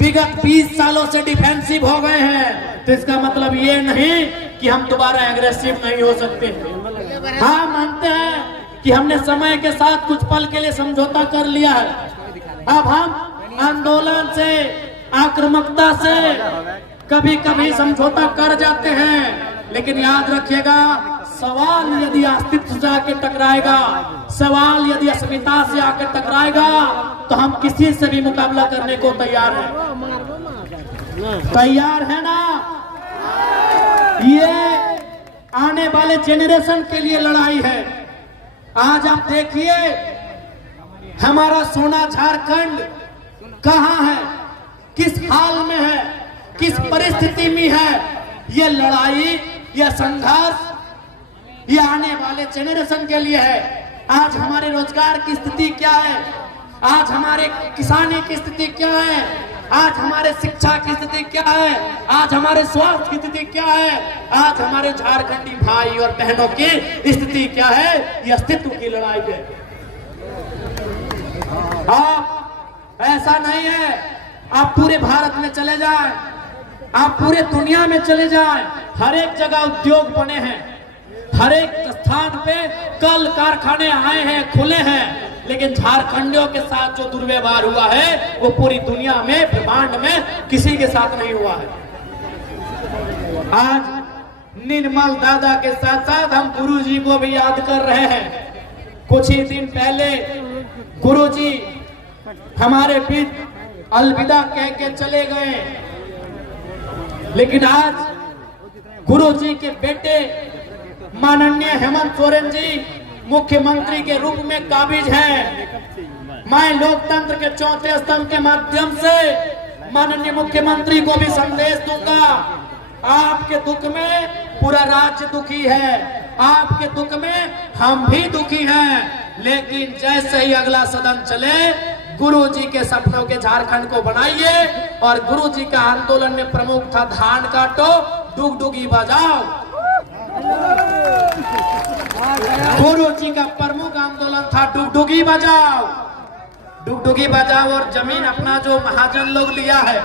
विगत 20 सालों से डिफेंसिव हो गए हैं, तो इसका मतलब ये नहीं कि हम दोबारा एग्रेसिव नहीं हो सकते। हाँ, मानते हैं कि हमने समय के साथ कुछ पल के लिए समझौता कर लिया है। अब हम आंदोलन से, आक्रामकता से कभी कभी समझौता कर जाते हैं, लेकिन याद रखिएगा, सवाल यदि अस्तित्व से आके टकराएगा, सवाल यदि अस्मिता से आके टकराएगा, तो हम किसी से भी मुकाबला करने को तैयार हैं। तैयार है ना? ये आने वाले जेनरेशन के लिए लड़ाई है। आज आप देखिए हमारा सोना झारखंड कहाँ है, किस हाल में है, किस परिस्थिति में है। ये लड़ाई, ये संघर्ष, ये आने वाले जेनरेशन के लिए है। आज हमारे रोजगार की स्थिति क्या है, आज हमारे किसानी की स्थिति क्या है, आज हमारे शिक्षा की स्थिति क्या है, आज हमारे स्वास्थ्य की स्थिति क्या है, आज हमारे झारखंडी भाई और बहनों की स्थिति क्या है, ये अस्तित्व की लड़ाई है। आप ऐसा नहीं है, आप पूरे भारत में चले जाएं, आप पूरे दुनिया में चले जाएं, हर एक जगह उद्योग बने हैं, हर एक स्थान पे कल कारखाने आए हैं, खुले हैं, लेकिन झारखंडियों के साथ जो दुर्व्यवहार हुआ है वो पूरी दुनिया में, ब्रह्मांड में किसी के साथ नहीं हुआ है। आज निर्मल दादा के साथ साथ हम गुरुजी को भी याद कर रहे हैं। कुछ ही दिन पहले गुरुजी हमारे बीच अलविदा कह के चले गए, लेकिन आज गुरुजी के बेटे माननीय हेमंत सोरेन जी मुख्यमंत्री के रूप में काबिज हैं। मैं लोकतंत्र के चौथे स्तंभ के माध्यम से माननीय मुख्यमंत्री को भी संदेश दूंगा, आपके दुख में पूरा राज्य दुखी है, आपके दुख में हम भी दुखी हैं, लेकिन जैसे ही अगला सदन चले गुरुजी के सपनों के झारखंड को बनाइए। और गुरुजी का आंदोलन में प्रमुख था धान काटो डुगडुगी बजाओ। गुरुजी का प्रमुख आंदोलन था डुगडुगी बजाओ, डुगडुगी बजाओ। और जमीन अपना जो महाजन लोग लिया है,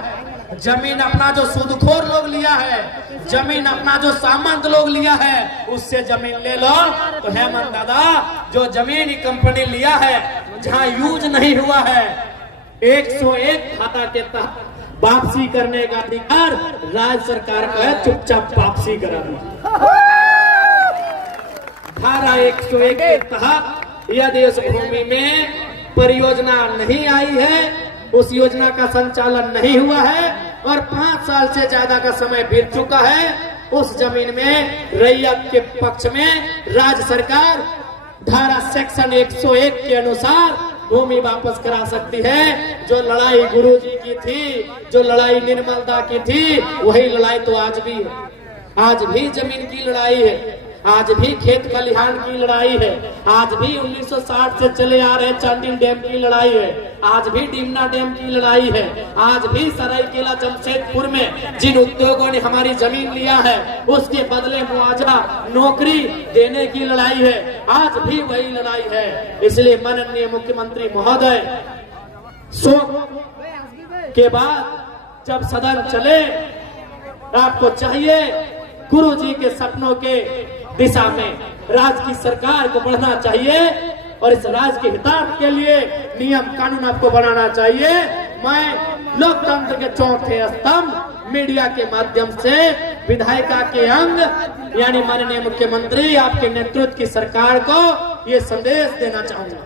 जमीन अपना जो सूदखोर लोग लिया है, जमीन अपना जो सामंत लोग लिया है, उससे जमीन ले लो। तो हेमंत दादा जो जमीन की कंपनी लिया है, जहां यूज नहीं हुआ है, 101 खाता के तहत वापसी करने का अधिकार राज्य सरकार का है, चुपचाप वापसी करा दो। धारा 101 के तहत यदि उस भूमि में परियोजना नहीं आई है, उस योजना का संचालन नहीं हुआ है और 5 साल से ज्यादा का समय बीत चुका है, उस जमीन में रैयत के पक्ष में राज्य सरकार धारा सेक्शन 101 के अनुसार भूमि वापस करा सकती है। जो लड़ाई गुरुजी की थी, जो लड़ाई निर्मलदा की थी, वही लड़ाई तो आज भी है। आज भी जमीन की लड़ाई है, आज भी खेत खलिहान की लड़ाई है, आज भी 1960 से चले आ रहे चांडिल डैम की लड़ाई है, आज भी डिमना डैम की लड़ाई है, आज भी सरायकेला जमशेदपुर में जिन उद्योगों ने हमारी जमीन लिया है उसके बदले मुआवजा नौकरी देने की लड़ाई है, आज भी वही लड़ाई है। इसलिए माननीय मुख्यमंत्री महोदय, शोक के बाद जब सदन चले, आपको चाहिए गुरुजी के सपनों के दिशा में राज्य की सरकार को बढ़ना चाहिए और इस राज्य के हितार्थ के लिए नियम कानून आपको बनाना चाहिए। मैं लोकतंत्र के चौथे स्तंभ मीडिया के माध्यम से विधायिका के अंग यानी माननीय मुख्यमंत्री आपके नेतृत्व की सरकार को ये संदेश देना चाहूंगा।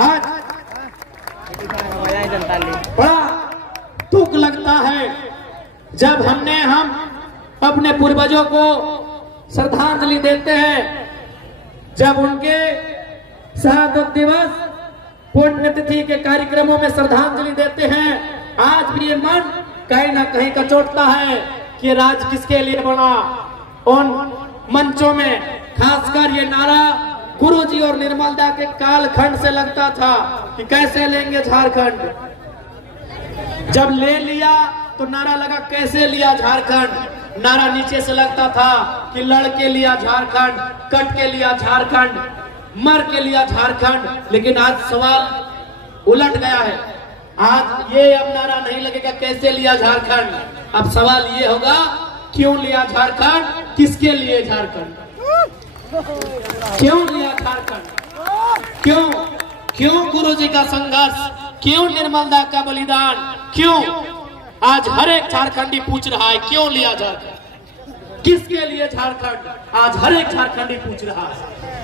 आज बड़ा दुख लगता है जब हम अपने पूर्वजों को श्रद्धांजलि देते हैं, जब उनके शहादत दिवस पुण्यतिथि के कार्यक्रमों में श्रद्धांजलि देते हैं। आज भी ये मन कहीं ना कहीं कचोटता है कि राज्य किसके लिए बना। उन मंचों में खासकर ये नारा गुरुजी और निर्मलदा के कालखंड से लगता था कि कैसे लेंगे झारखंड। जब ले लिया तो नारा लगा कैसे लिया झारखंड। नारा नीचे से लगता था कि लड़ के लिया झारखंड, कट के लिया झारखंड, मर के लिया झारखंड। लेकिन आज सवाल उलट गया है। आज ये अब नारा नहीं लगेगा कैसे लिया झारखंड, अब सवाल ये होगा क्यों लिया झारखंड, किसके लिए झारखंड, क्यों लिया झारखंड, क्यों गुरुजी का संघर्ष, क्यों निर्मलदा का बलिदान, क्यों आज हर एक झारखंडी पूछ रहा है क्यों लिया झारखंड, किसके लिए झारखंड, आज हर एक झारखंडी पूछ रहा है।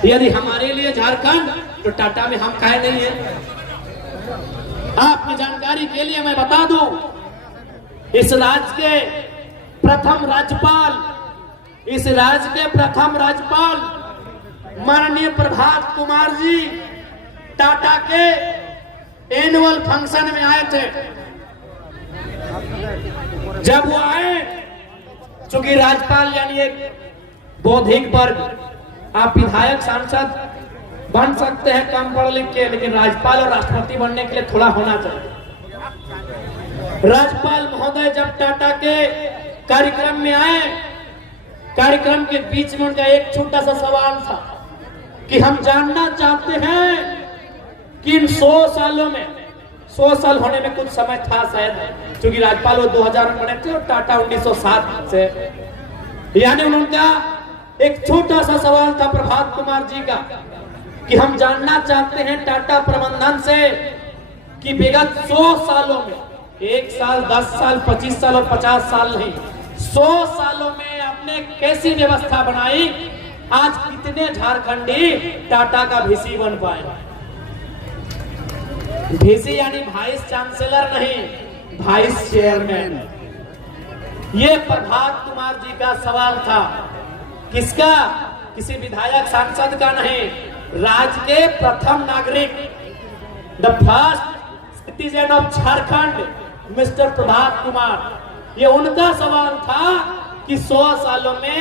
यदि हमारे लिए झारखंड तो टाटा में हम काहे नहीं है। आपकी जानकारी के लिए मैं बता दूं, इस राज्य के प्रथम राज्यपाल माननीय प्रभात कुमार जी टाटा के एनुअल फंक्शन में आए थे। जब वो आए, चूंकि राज्यपाल यानी एक बौद्धिक वर्ग, आप विधायक सांसद बन सकते हैं कम पढ़ लिख के, लेकिन राज्यपाल और राष्ट्रपति बनने के लिए थोड़ा होना चाहिए। राज्यपाल महोदय जब टाटा के कार्यक्रम में आए, कार्यक्रम के बीच में उनका एक छोटा सा सवाल था कि हम जानना चाहते हैं कि इन 100 सालों में, 100 साल होने में कुछ समय था शायद, क्योंकि राज्यपाल वो 2000 में बने थे और टाटा 1907 से, यानी उनका एक छोटा सा सवाल था प्रभात कुमार जी का कि हम जानना चाहते हैं टाटा प्रबंधन से कि विगत 100 सालों में, 1 साल, 10 साल, 25 साल और 50 साल नहीं, 100 सालों में आपने कैसी व्यवस्था बनाई, आज कितने झारखंडी टाटा का वीसी बन पाए। वीसी यानी वाइस चांसलर नहीं, वाइस चेयरमैन। ये प्रभात कुमार जी का सवाल था। किसका? किसी विधायक सांसद का नहीं, राज्य के प्रथम नागरिक, the first citizen of Jharkhand, mister Prabhat Kumar. ये उनका सवाल था कि 100 सालों में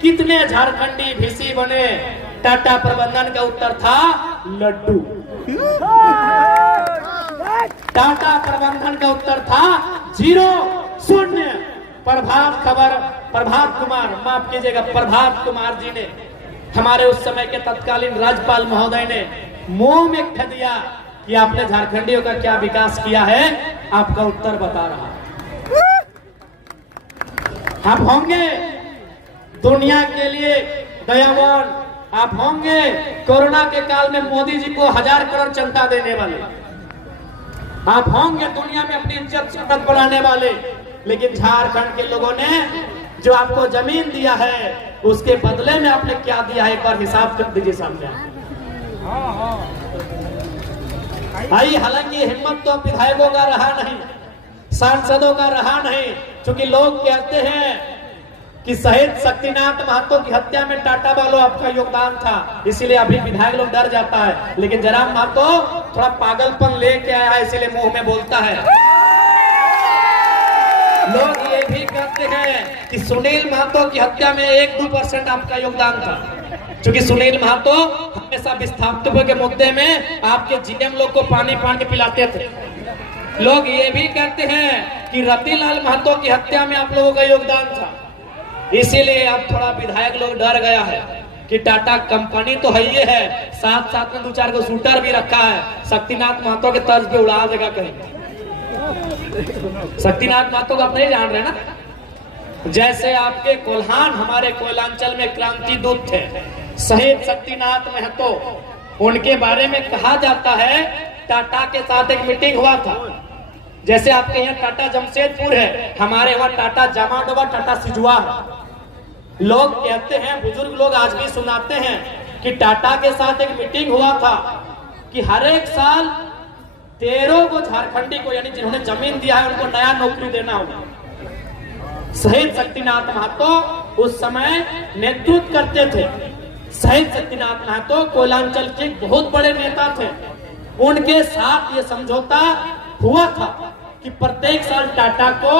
कितने झारखंडी वीसी बने। टाटा प्रबंधन का उत्तर था लड्डू। टाटा प्रबंधन का उत्तर था 0, 0। प्रभात कुमार, माफ कीजिएगा, प्रभात कुमार जी ने, हमारे उस समय के तत्कालीन राज्यपाल महोदय ने मुंह में कह दिया कि आपने झारखंडियों का क्या विकास किया है, आपका उत्तर बता रहा। आप होंगे दुनिया के लिए दयावान, आप होंगे कोरोना के काल में मोदी जी को 1000 करोड़ चंदा देने वाले, आप होंगे दुनिया में अपनी इज्जत शपथ बढ़ाने वाले, लेकिन झारखंड के लोगों ने जो आपको जमीन दिया है उसके बदले में आपने क्या दिया है, एक बार हिसाब कर दीजिए सामने। भाई हालांकि हिम्मत तो विधायकों का रहा नहीं, सांसदों का रहा नहीं, क्योंकि लोग कहते हैं कि शहीद शक्तिनाथ महतो की हत्या में टाटा वालों आपका योगदान था, इसीलिए अभी विधायक लोग डर जाता है। लेकिन जयराम महतो थोड़ा पागलपन लेके आया है, इसीलिए मुंह में बोलता है। लोग ये भी कहते हैं कि सुनील महतो की हत्या में 1-2% आपका योगदान था, क्योंकि सुनील महतो हमेशा विस्थापितों के मुद्दे में आपके जीएम लोग को पानी पिलाते थे। लोग ये भी कहते हैं कि रतिलाल महतो की हत्या में आप लोगों का योगदान था, इसीलिए अब थोड़ा विधायक लोग डर गया है कि टाटा कंपनी तो है ये है, साथ साथ में 2-4 को शूटर भी रखा है, शक्तिनाथ महतो के तर्ज पे उड़ा देगा कहीं। शक्तिनाथ महतो को आप नहीं जान रहे ना, जैसे आपके कोल्हान हमारे कोयलांचल में क्रांति दूत थे, शहीद शक्तिनाथ महतो, उनके बारे में कहा जाता है टाटा के साथ एक मीटिंग हुआ था। जैसे आपके यहाँ टाटा जमशेदपुर है, हमारे वहाँ टाटा जामाडोबा, टाटा सिजुआ है। लोग कहते हैं, बुजुर्ग लोग आज भी सुनाते हैं कि टाटा के साथ एक मीटिंग हुआ था कि हर एक साल 13 को झारखंडी को, यानी जिन्होंने जमीन दिया है उनको नया नौकरी देना होगा। शहीद शक्तिनाथ महतो उस समय नेतृत्व करते थे। शहीद शक्तिनाथ महतो कोयलांचल के बहुत बड़े नेता थे। उनके साथ ये समझौता हुआ था कि प्रत्येक साल टाटा को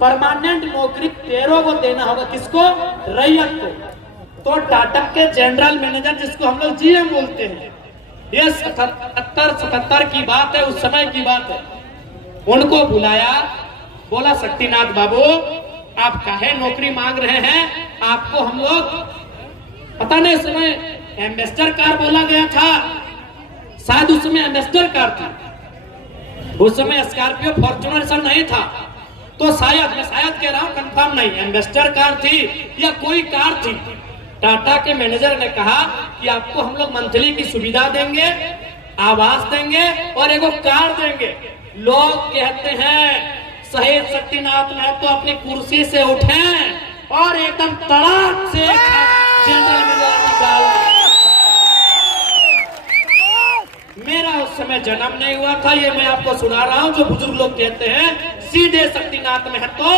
परमानेंट नौकरी 13 को देना होगा। किसको? रैयत को। तो टाटा के जनरल मैनेजर, जिसको हम लोग जीएम बोलते हैं, ये 77 की बात है, उस समय की बात है, उनको बुलाया, बोला शक्तिनाथ बाबू आप काहे नौकरी मांग रहे हैं, आपको हम लोग, पता नहीं, समय एम्बेसडर कार बोला गया था, शायद उस समय एम्बेसडर कार था, उस समय स्कॉर्पियो फॉर्च्यूनर सब नहीं था, तो शायद, मैं शायद कह रहा हूं, कंफर्म नहीं, एम्बेसडर कार थी या कोई कार थी। टाटा के मैनेजर ने कहा कि आपको हम लोग मंथली की सुविधा देंगे, आवास देंगे और एगो कार देंगे। लोग कहते हैं शहीद शक्तिनाथ महतो अपनी कुर्सी से उठे और एकदम तड़ाक से जनरल मैनेजर निकाल। मेरा उस समय जन्म नहीं हुआ था, ये मैं आपको सुना रहा हूं, जो बुजुर्ग लोग कहते हैं। सीधे शक्तिनाथ महतो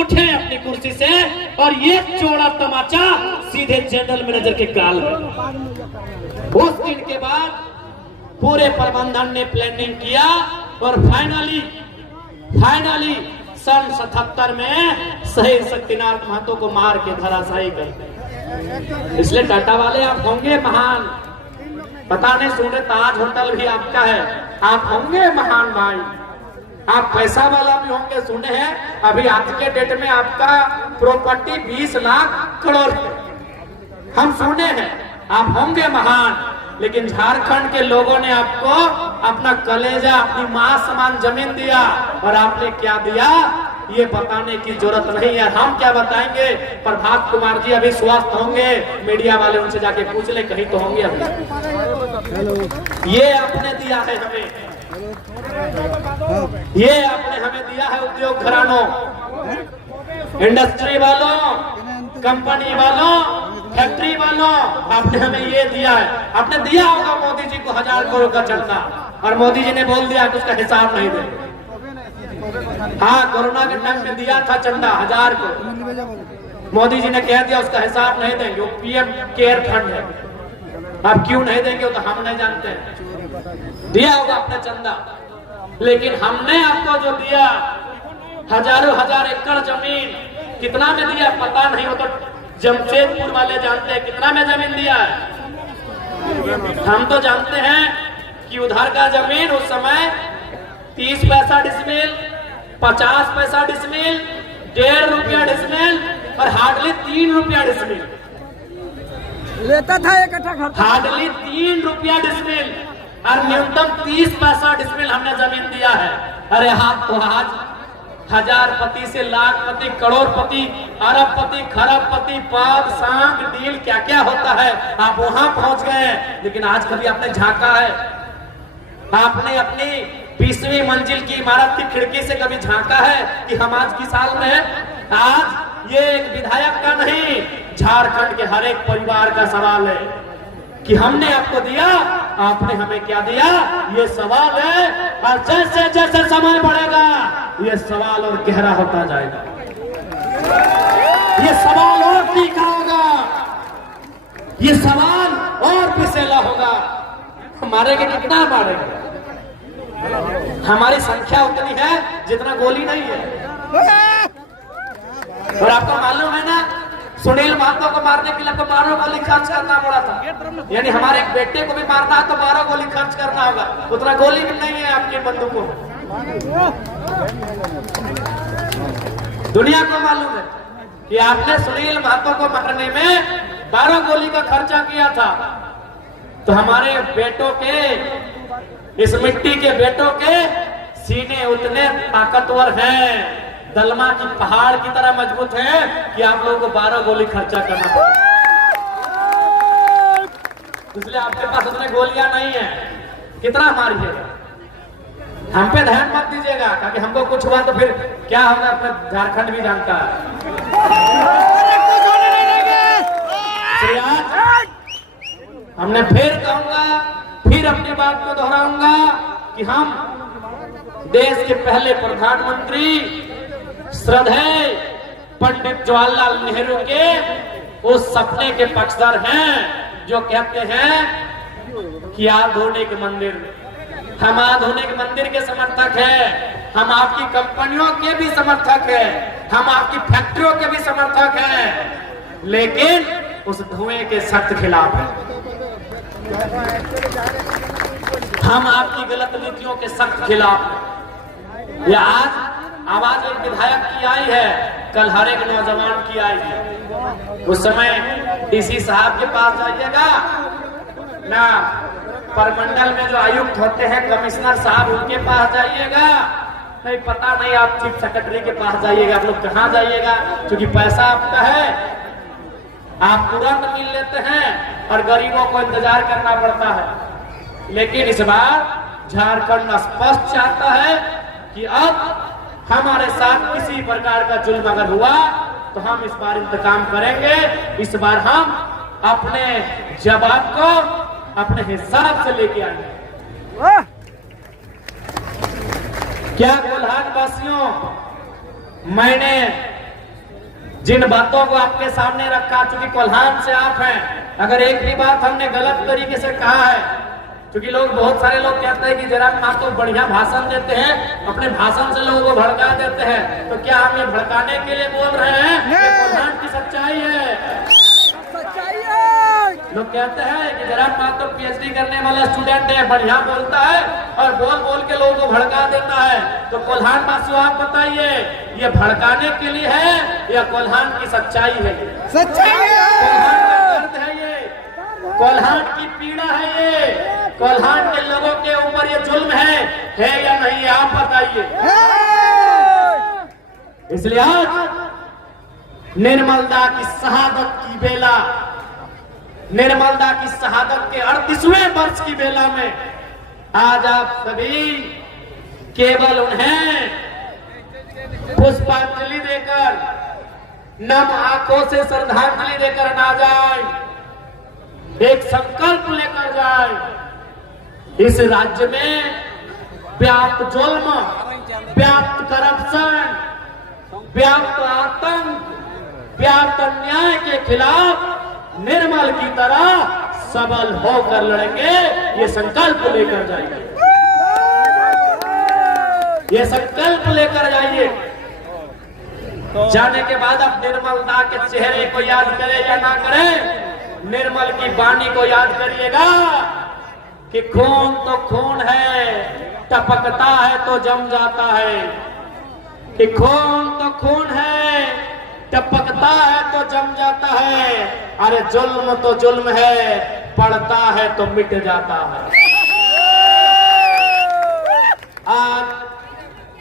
उठे अपनी कुर्सी से और ये चौड़ा तमाचा सीधे जनरल मैनेजर के गाल में। उस दिन के बाद पूरे प्रबंधन ने प्लानिंग किया और फाइनली सन 77 में शहीद शक्तिनाथ महतो को मार के धराशायी कर। इसलिए टाटा वाले आप होंगे महान, पता नहीं सुने ताज होटल भी आपका है, आप होंगे महान भाई, आप पैसा वाला भी होंगे, सुने हैं अभी आज के डेट में आपका प्रॉपर्टी 20 लाख करोड़ हम सुने हैं। आप होंगे महान, लेकिन झारखंड के लोगों ने आपको अपना कलेजा, अपनी मां समान जमीन दिया, और आपने क्या दिया ये बताने की जरूरत नहीं है। हम क्या बताएंगे? प्रभात कुमार जी अभी स्वस्थ होंगे, मीडिया वाले उनसे जाके पूछ ले, कहीं तो होंगे अभी। ये आपने दिया है हमें, ये आपने हमें दिया है उद्योग घरानों, इंडस्ट्री वालों, कंपनी वालों, फैक्ट्री वालों, आपने हमें ये दिया है। आपने दिया होगा मोदी जी को 1000 करोड़ का चंदा, और मोदी जी ने बोल दिया कि उसका हिसाब नहीं देंगे। हाँ, कोरोना के टाइम में दिया था चंदा 1000 करोड़, मोदी जी ने कह दिया उसका हिसाब नहीं देंगे, वो पीएम केयर फंड है। अब क्यों नहीं देंगे वो तो हम नहीं जानते हैं। दिया होगा अपना चंदा, लेकिन हमने आपको जो दिया हजारों हजार एकड़ जमीन, कितना में दिया पता नहीं, वो तो जमशेदपुर वाले जानते हैं कितना में जमीन दिया है। हम तो जानते हैं कि उधर का जमीन उस समय 30 पैसा डिसमिल, 50 पैसा डिसमिल, 1.5 रुपया डिसमिल, और हार्डली 3 रुपया डिसमिल लेता था एक कट्ठा घर। हार्डली 3 रुपया डिसमिल, और न्यूनतम 30 पैसा डिसमिल हमने जमीन दिया है। अरे हाथ तो आज हजारपति से लाखपति, करोड़पति, अरबपति, खरबपति, पद, सांग, डील, क्या क्या होता है, आप वहां पहुंच गए। लेकिन आज कभी आपने झांका है? आपने अपनी 20वीं मंजिल की इमारत की खिड़की से कभी झांका है कि हम आज किस हाल में हैं? आज ये एक विधायक का नहीं, झारखंड के हर एक परिवार का सवाल है कि हमने आपको दिया, आपने हमें क्या दिया, ये सवाल है। और जैसे जैसे समय बढ़ेगा ये सवाल और गहरा होता जाएगा, ये सवाल और तीखा होगा, ये सवाल और पिसेला होगा। मारेंगे कितना मारेंगे? हमारी संख्या उतनी है जितना गोली नहीं है। और आपको मालूम है ना, सुनील महतो को मारने के लिए तो 12 गोली खर्च करना पड़ा था। यानी हमारे एक बेटे को भी मारना है तो 12 गोली खर्च करना होगा, उतना गोली भी नहीं है आपकी बंदूकों में। दुनिया को मालूम है कि आपने सुनील महतो को मारने में 12 गोली का खर्चा किया था। तो हमारे बेटों के, इस मिट्टी के बेटों के सीने उतने ताकतवर हैं, दलमा की पहाड़ की तरह मजबूत है कि आप लोगों को 12 गोली खर्चा करना पड़ा। इसलिए आपके पास उतने गोलियां नहीं है, कितना मारिएगा। हम पे ध्यान मत दीजिएगा, क्योंकि हमको कुछ हुआ तो फिर क्या होगा अपना झारखंड भी जानता है। हमने फिर कहूंगा, फिर अपनी बात को दोहराऊंगा कि हम देश के पहले प्रधानमंत्री श्रद्धेय पंडित जवाहरलाल नेहरू के उस सपने के पक्षधर हैं जो कहते हैं कि आधुनिक मंदिर, हम आधुनिक मंदिर के समर्थक हैं, हम आपकी कंपनियों के भी समर्थक हैं, हम आपकी फैक्ट्रियों के भी समर्थक हैं, लेकिन उस धुएं के सख्त खिलाफ हैं। हम आपकी गलत नीतियों के सख्त खिलाफ हैं। या आज आवाज एक विधायक की आई है, कल हर एक नौजवान की आई है। उस समय डीसी साहब के पास जाइएगा ना, परमंडल में जो आयुक्त होते हैं कमिश्नर साहब, उनके पास जाइएगा, नहीं पता नहीं आप चीफ सेक्रेटरी के पास जाइएगा, आप लोग कहाँ जाइएगा, क्योंकि पैसा आपका है, आप तुरंत मिल लेते हैं और गरीबों को इंतजार करना पड़ता है। लेकिन इस बार झारखंड स्पष्ट चाहता है कि अब हमारे साथ किसी प्रकार का जुल्म अगर हुआ तो हम इस बार इंतकाम करेंगे। इस बार हम अपने जवाब को अपने हिसाब से लेके आएंगे। क्या कोल्हान वासियों, मैंने जिन बातों को आपके सामने रखा, चूंकि कोल्हान से आप हैं, अगर एक भी बात हमने गलत तरीके से कहा है, क्योंकि लोग, बहुत सारे लोग कहते हैं कि जयराम महतो बढ़िया भाषण देते हैं, अपने भाषण से लोगों को भड़का देते हैं, तो क्या हम ये भड़काने के लिए बोल रहे हैं? ये कोल्हान की सच्चाई है। लोग कहते हैं कि जरा मात्र पीएचडी करने वाला स्टूडेंट है, बढ़िया बोलता है और बोल बोल के लोगों को भड़का देता है। तो कोल्हान वासियों आप बताइए, ये भड़काने के लिए है या कोल्हान की सच्चाई है? सच्चाई है। कोल्हान का दर्द है ये, कोल्हान की पीड़ा है ये, कोल्हान के लोगों के ऊपर ये जुल्म है या नहीं, आप बताइए। इसलिए आज निर्मलदा की शहादत की बेला, निर्मलदा की शहादत के 38वें वर्ष की बेला में आज आप सभी केवल उन्हें पुष्पांजलि देकर, नम आंखों से श्रद्धांजलि देकर ना जाए, एक संकल्प लेकर जाए। इस राज्य में व्याप्त जुल्म, व्याप्त करप्शन, व्याप्त आतंक, व्याप्त अन्याय के खिलाफ निर्मल की तरह सबल होकर लड़ेंगे, ये संकल्प लेकर जाइए, ये संकल्प लेकर जाइए। जाने के बाद अब निर्मलदा के चेहरे को याद करें या ना करें, निर्मल की वाणी को याद करिएगा कि खून तो खून है, टपकता है तो जम जाता है, कि खून तो खून है, टपकता है तो जम जाता है, अरे जुल्म तो जुल्म है, पड़ता है तो मिट जाता है। आज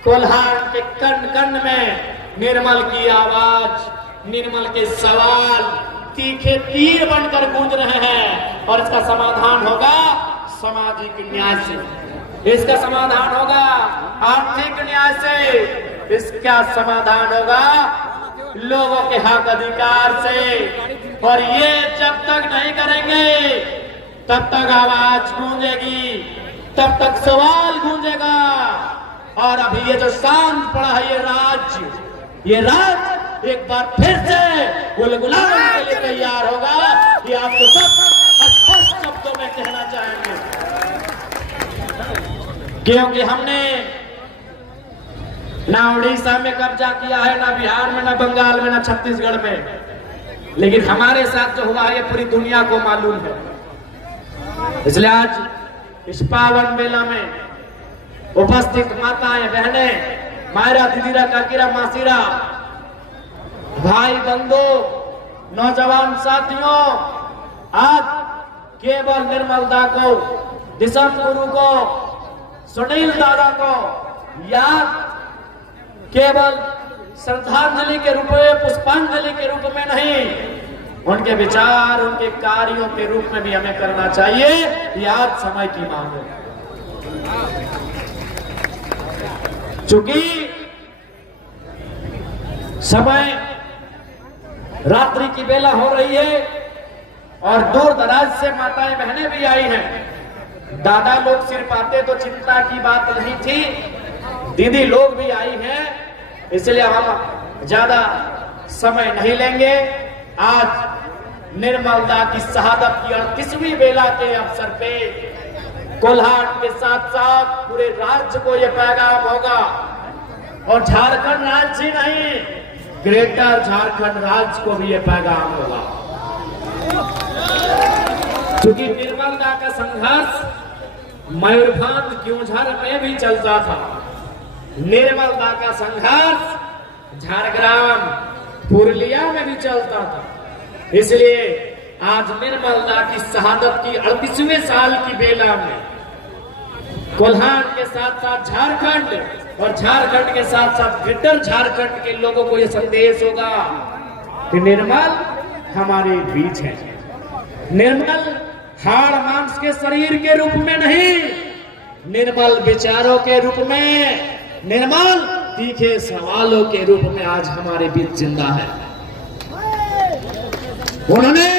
कोल्हान के कण कण में निर्मल की आवाज, निर्मल के सवाल तीखे तीर बनकर गूंज रहे हैं और इसका समाधान होगा सामाजिक न्याय से, इसका समाधान होगा आर्थिक न्याय से, इसका समाधान होगा लोगों के हक अधिकार से। और ये जब तक नहीं करेंगे तब तक आवाज गूंजेगी, तब तक सवाल गूंजेगा। और अभी ये जो शांत पड़ा है ये राज्य एक बार फिर से गुलगुलाने के लिए तैयार होगा। ये आपको सब स्पष्ट शब्दों में कहना चाहेंगे, क्योंकि हमने ना उड़ीसा में कब्जा किया है, ना बिहार में, ना बंगाल में, ना छत्तीसगढ़ में, लेकिन हमारे साथ जो हुआ है ये पूरी दुनिया को मालूम है। इसलिए आज इस पावन मेला में उपस्थित माताएं, बहनें, मायरा, दीदीरा, काकीरा, मासीरा, भाई बंधु, नौजवान साथियों, आज केवल निर्मलदा को, दिशम गुरु को, सुनील दादा को याद केवल श्रद्धांजलि के रूप में, पुष्पांजलि के रूप में नहीं, उनके विचार, उनके कार्यों के रूप में भी हमें करना चाहिए। ये आज समय की मांग है, चूंकि समय रात्रि की बेला हो रही है और दूर दराज से माताएं बहनें भी आई हैं। दादा लोग सिर्फ आते तो चिंता की बात नहीं थी, दीदी लोग भी आई हैं, इसलिए हम ज्यादा समय नहीं लेंगे। आज निर्मलदा की शहादत की 38वीं बेला के अवसर पे कोल्हान के साथ साथ पूरे राज्य को यह पैगाम होगा, और झारखंड राज्य ही नहीं, ग्रेटर झारखंड राज्य को भी यह पैगाम होगा। क्योंकि निर्मलदा का संघर्ष मयूरभंज क्योंझर में भी चलता था, निर्मलदा का संघर्ष झारग्राम पुरलिया में भी चलता था। इसलिए आज निर्मलदा की शहादत की 38वें साल की बेला में कोल्हान के साथ साथ झारखंड और झारखंड के साथ साथ ग्रेटर झारखंड के लोगों को यह संदेश होगा कि निर्मल हमारे बीच है। निर्मल हाड़ मांस के शरीर के रूप में नहीं, निर्मल विचारों के रूप में, निर्मल तीखे सवालों के रूप में आज हमारे बीच जिंदा है। उन्होंने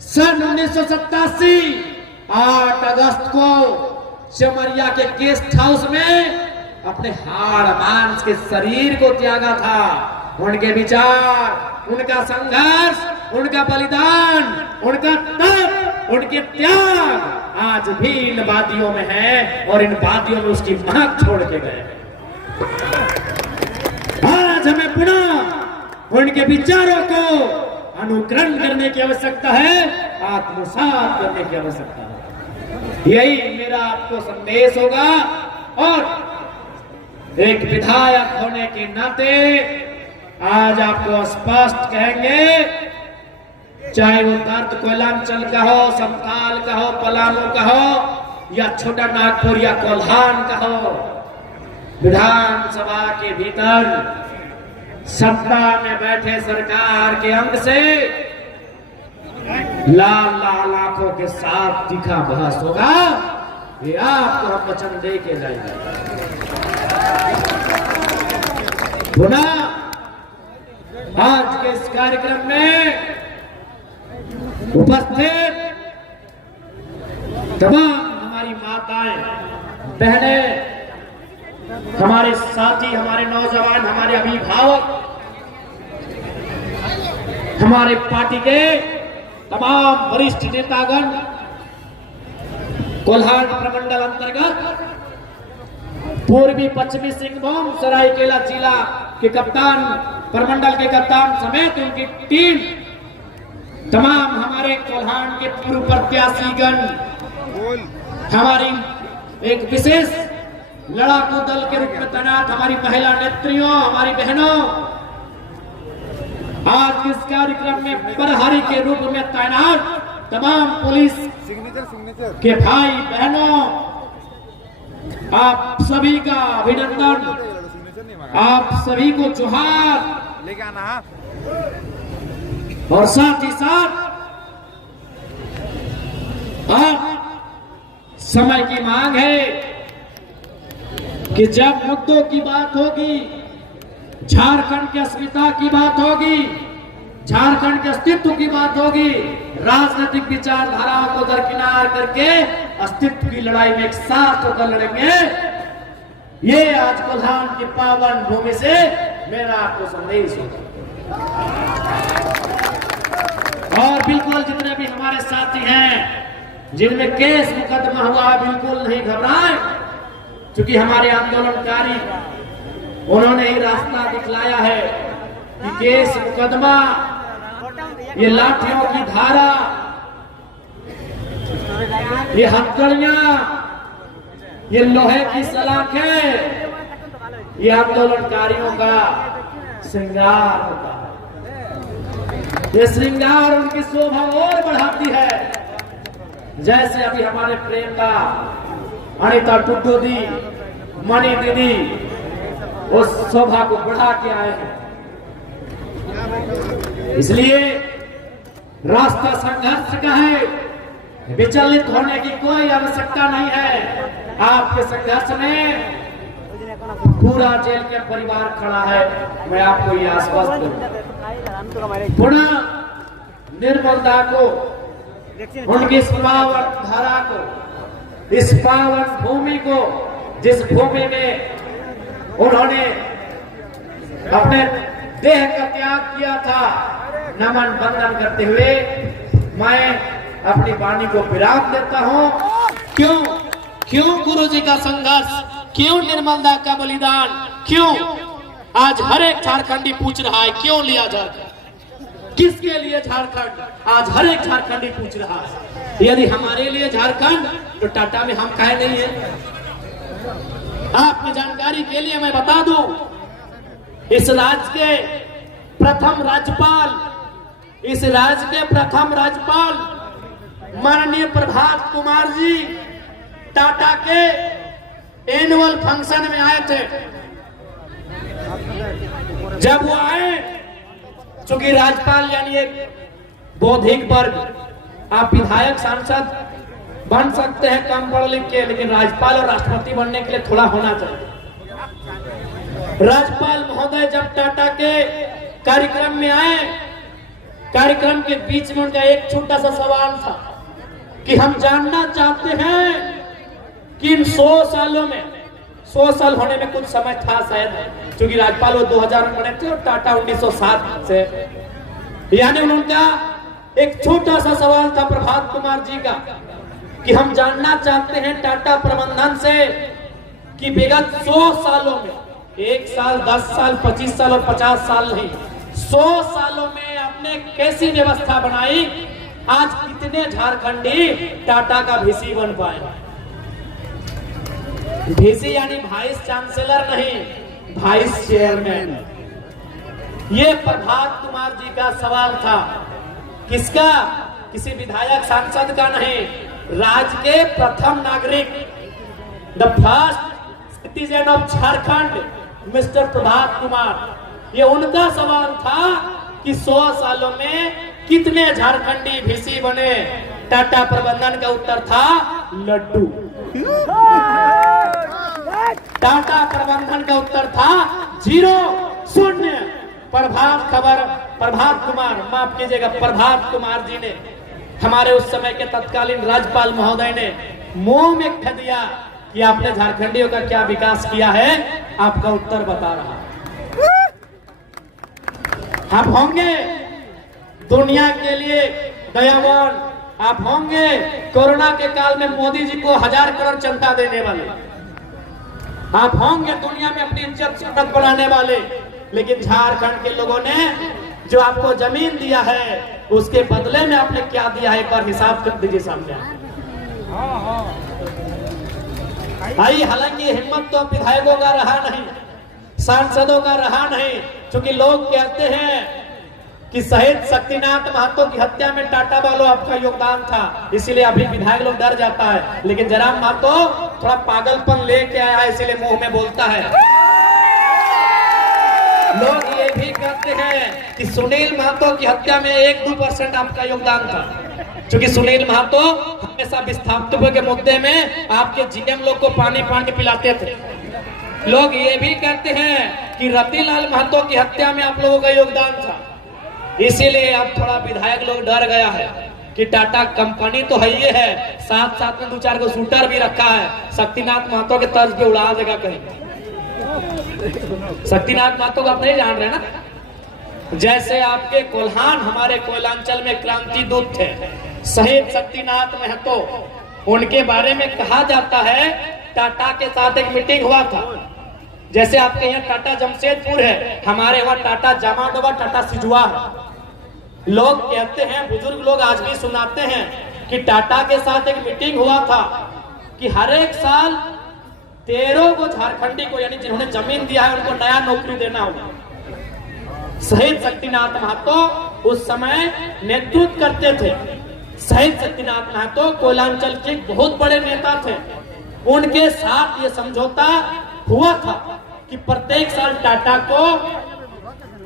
सन 1987 8 अगस्त को चमरिया के गेस्ट हाउस में अपने हाड़ मांस के शरीर को त्यागा था। उनके विचार, उनका संघर्ष, उनका बलिदान, उनका तप, उनके त्याग आज भी इन वादियों में है और इन वादियों में उसकी महक छोड़ के गए। आज हमें पुनः उनके विचारों को अनुकरण करने की आवश्यकता है आत्मसात करने की आवश्यकता है। यही मेरा आपको संदेश होगा। और एक विधायक होने के नाते आज आपको स्पष्ट कहेंगे, चाहे वो दर्द कोयलांचल का हो, संथाल का हो, पलामू का हो, या छोटा नागपुर या कोल्हान का हो, विधानसभा के भीतर सत्ता में बैठे सरकार के अंग से लाल लाल आंखों के साथ तीखा बहस होगा। ये आपको हम वचन दे के जाएंगे। पुनः आज के इस कार्यक्रम में उपस्थित तमाम हमारी माताएं, बहनें, हमारे साथी, हमारे नौजवान, हमारे अभिभावक, हमारे पार्टी के तमाम वरिष्ठ नेतागण, कोल्हान प्रमंडल अंतर्गत पूर्वी पश्चिमी सिंहभूम सरायकेला जिला के कप्तान, प्रमंडल के कप्तान समेत उनकी टीम, तमाम हमारे कोल्हान के पूर्व प्रत्याशीगण, हमारी एक विशेष लड़ाकू दल के रूप में तैनात हमारी महिला नेत्रियों, हमारी बहनों, आज इस कार्यक्रम में प्रहरी के रूप में तैनात तमाम पुलिस के भाई बहनों, आप सभी का अभिनंदन, आप सभी को जोहार लेके आना। और साथ ही साथ समय की मांग है कि जब मुद्दों की बात होगी, झारखंड की अस्मिता की बात होगी, झारखंड के अस्तित्व की बात होगी, राजनीतिक विचारधाराओं को दरकिनार करके अस्तित्व की लड़ाई में एक साथ होकर लड़ेंगे। ये आज कोल्हान की पावन भूमि से मेरा आपको संदेश होगा। और बिल्कुल जितने भी हमारे साथी हैं जिनमें केस मुकदमा हुआ है, बिल्कुल नहीं घबराएं, क्योंकि हमारे आंदोलनकारी उन्होंने ही रास्ता दिखलाया है कि केस मुकदमा, ये लाठियों की धारा, ये हथकड़ियां, ये लोहे की सलाखें, ये आंदोलनकारियों का श्रृंगार होता है। ये श्रृंगार उनकी शोभा और बढ़ाती है। जैसे अभी हमारे प्रेम का अनिता टुड्डू दी, मणि दीदी उस शोभा को बढ़ा के आए हैं। इसलिए रास्ता संघर्ष का है, विचलित होने की कोई आवश्यकता नहीं है। आपके संघर्ष में पूरा जेल के परिवार खड़ा है, मैं आपको ये आश्वस्त करूं। पुनः निर्मलता को, उनकी इस पावन धारा को, इस पावन भूमि को, जिस भूमि में उन्होंने अपने देह का त्याग किया था, नमन बंदन करते हुए मैं अपनी वाणी को विराम देता हूं। क्यों गुरुजी का संघर्ष, क्यों निर्मलदा का बलिदान, क्यों आज हर एक झारखंडी पूछ रहा है क्यों लिया झारखंड, किसके लिए झारखंड, आज हर एक झारखंडी पूछ रहा है। यदि हमारे लिए झारखंड तो टाटा में हम काहे नहीं है। आपकी जानकारी के लिए मैं बता दूं, इस राज्य के प्रथम राज्यपाल माननीय प्रभात कुमार जी टाटा के एनुअल फंक्शन में आए थे। जब वो आए, चूंकि राज्यपाल यानी एक बौद्धिक वर्ग, आप विधायक सांसद बन सकते हैं कम पढ़ लिख के, लेकिन राज्यपाल और राष्ट्रपति बनने के लिए थोड़ा होना चाहिए। राज्यपाल महोदय जब टाटा के कार्यक्रम में आए, कार्यक्रम के बीच में उनका एक छोटा सा सवाल था कि हम जानना चाहते हैं कि इन 100 सालों में, 100 साल होने में कुछ समय था शायद, क्योंकि राज्यपाल वो 2000 में बने थे और टाटा 1907 से, यानी उनका एक छोटा सा सवाल था प्रभात कुमार जी का कि हम जानना चाहते हैं टाटा प्रबंधन से कि विगत 100 सालों में, 1 साल, 10 साल, 25 साल और 50 साल नहीं, 100 सालों में आपने कैसी व्यवस्था बनाई आज कितने झारखंडी टाटा का वीसी बन पाए? वीसी यानी वाइस चांसलर नहीं, वाइस चेयरमैन। ये प्रभात कुमार जी का सवाल था। किसका? किसी विधायक सांसद का नहीं, राज्य के प्रथम नागरिक, the first citizen of Jharkhand, mister Prabhat Kumar. ये उनका सवाल था कि 100 सालों में कितने झारखंडी वीसी बने? टाटा प्रबंधन का उत्तर था लड्डू। टाटा प्रबंधन का उत्तर था 0, 0। प्रभात कुमार, माफ कीजिएगा, प्रभात कुमार जी ने, हमारे उस समय के तत्कालीन राज्यपाल महोदय ने मुंह में कह दिया कि आपने झारखंडियों का क्या विकास किया है, आपका उत्तर बता रहा। आप होंगे दुनिया के लिए दयावान, आप होंगे कोरोना के काल में मोदी जी को 1000 करोड़ चंदा देने वाले, आप होंगे दुनिया में अपनी इज्जत शपथ बनाने वाले, लेकिन झारखंड के लोगों ने जो आपको जमीन दिया है उसके बदले में आपने क्या दिया है, एक बार हिसाब कर दीजिए सामने। भाई हालांकि हिम्मत तो विधायकों का रहा नहीं, सांसदों का रहा नहीं, क्योंकि लोग कहते हैं कि शहीद शक्तिनाथ महतो की हत्या में टाटा वालों आपका योगदान था, इसीलिए अभी विधायक लोग डर जाता है। लेकिन जयराम महतो थोड़ा पागलपन लेके आया है, इसीलिए मुंह में बोलता है। लोग ये भी कहते हैं कि सुनील महतो की हत्या में 1-2% आपका योगदान था, क्योंकि सुनील महतो हमेशा विस्थापितों के मुद्दे में आपके जीएम लोग को पानी पिलाते थे। लोग ये भी कहते हैं कि रतिलाल महतो की हत्या में आप लोगों का योगदान था, इसीलिए अब थोड़ा विधायक लोग डर गया है कि टाटा कंपनी तो है ये है, साथ साथ में 2-4 को शूटर भी रखा है, शक्तिनाथ महतो के तर्ज पे उड़ा देगा कहीं। शक्तिनाथ महतो को आप नहीं जान रहे ना, जैसे आपके कोल्हान हमारे कोयलांचल में क्रांति दूत थे, शहीद शक्तिनाथ महतो, उनके बारे में कहा जाता है टाटा के साथ एक मीटिंग हुआ था। जैसे आपके यहाँ टाटा जमशेदपुर है, हमारे वहाँ टाटा जामाडोबा, टाटा सिजुआ है। लोग कहते हैं, बुजुर्ग लोग आज भी सुनाते हैं कि टाटा के साथ एक मीटिंग हुआ था कि हर एक साल 13 को झारखंडी को, यानी जिन्होंने जमीन दिया है उनको नया नौकरी देना होगा। शहीद शक्तिनाथ महतो उस समय नेतृत्व करते थे। शहीद शक्तिनाथ महतो कोयलांचल के बहुत बड़े नेता थे। उनके साथ ये समझौता हुआ था कि प्रत्येक साल टाटा को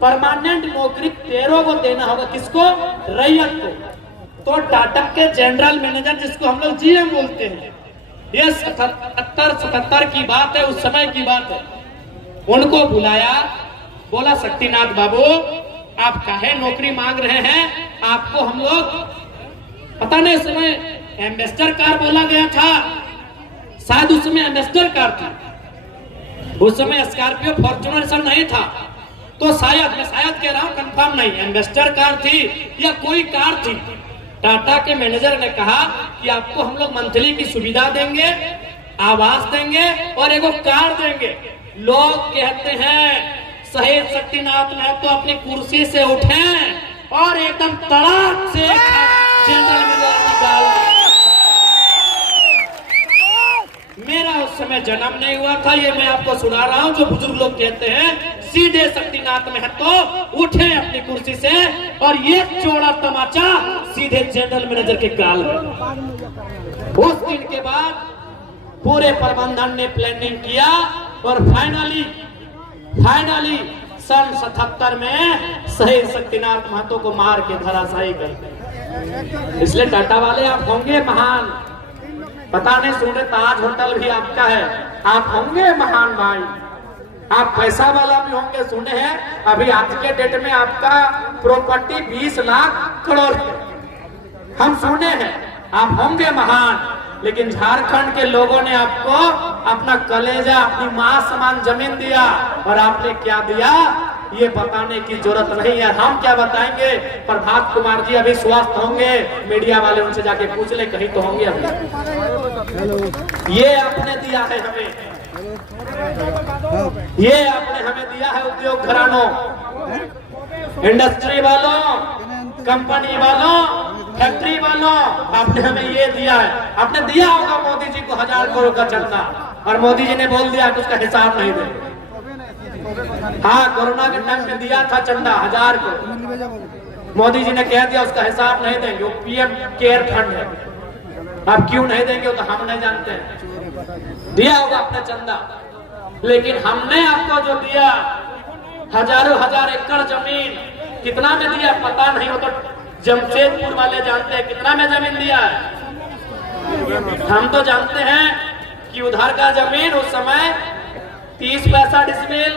परमानेंट नौकरी 13 को देना होगा। किसको? रैयत को। तो टाटा के जनरल मैनेजर, जिसको हम लोग जीएम बोलते हैं, ये 77 की बात है, उस समय की बात है, उनको बुलाया, बोला शक्तिनाथ बाबू आप काहे नौकरी मांग रहे हैं, आपको हम लोग, पता नहीं उस समय एम्बेसडर कार बोला गया था, शायद उस समय एम्बेसडर कार थी, उस समय स्कॉर्पियो फॉर्च्यूनर सब नहीं था, तो शायद, मैं शायद कह रहा हूं, कंफर्म नहीं, एम्बेसडर कार थी या कोई कार थी। टाटा के मैनेजर ने कहा कि आपको हम लोग मंथली की सुविधा देंगे, आवास देंगे और एक कार देंगे। लोग कहते हैं शहीद शक्तिनाथ महतो तो अपनी कुर्सी से उठे और एकदम तड़ाक से जनरल मैनेजर निकाल। मेरा उस समय जन्म नहीं हुआ था, ये मैं आपको सुना रहा हूं, जो बुजुर्ग लोग कहते हैं। सीधे शक्तिनाथ महतो उठे अपनी कुर्सी से और ये चौड़ा तमाचा सीधे जनरल मैनेजर के गाल में। उस दिन के बाद पूरे प्रबंधन ने प्लानिंग किया और फाइनली सन 77 में शहीद शक्तिनाथ महतो को मार के धराशायी कर दिया। इसलिए टाटा वाले आप होंगे महान, पता नहीं सुने ताज होटल भी आपका है, आप होंगे महान भाई, आप पैसा वाला भी होंगे। सुने हैं अभी आज के डेट में आपका प्रॉपर्टी 20 लाख करोड़, हम सुने हैं, आप होंगे महान। लेकिन झारखंड के लोगों ने आपको अपना कलेजा, अपनी मां समान जमीन दिया और आपने क्या दिया ये बताने की जरूरत नहीं है। हम क्या बताएंगे? प्रभात कुमार जी अभी स्वस्थ होंगे, मीडिया वाले उनसे जाके पूछ ले, कहीं तो होंगे अभी। ये आपने दिया है हमें, ये आपने हमें दिया है उद्योग घरानों, इंडस्ट्री वालों, कंपनी वालों, फैक्ट्री वालों आपने हमें ये दिया है, आपने दिया होगा मोदी जी को 1000 करोड़ का चंदा, और मोदी जी ने बोल दिया कि उसका हिसाब नहीं देंगे। हाँ, कोरोना के टाइम में दिया था चंदा 1000 करोड़, मोदी जी ने कह दिया उसका हिसाब नहीं देंगे, वो पीएम केयर फंड है। अब क्यों नहीं देंगे वो तो हम नहीं जानते हैं, दिया होगा आपने चंदा, लेकिन हमने आपको जो दिया हजारों हजार एकड़ जमीन, कितना में दिया पता नहीं, हो तो जमशेदपुर वाले जानते हैं कितना में जमीन दिया है। हम तो जानते हैं कि उधर का जमीन उस समय 30 पैसा डिसमिल,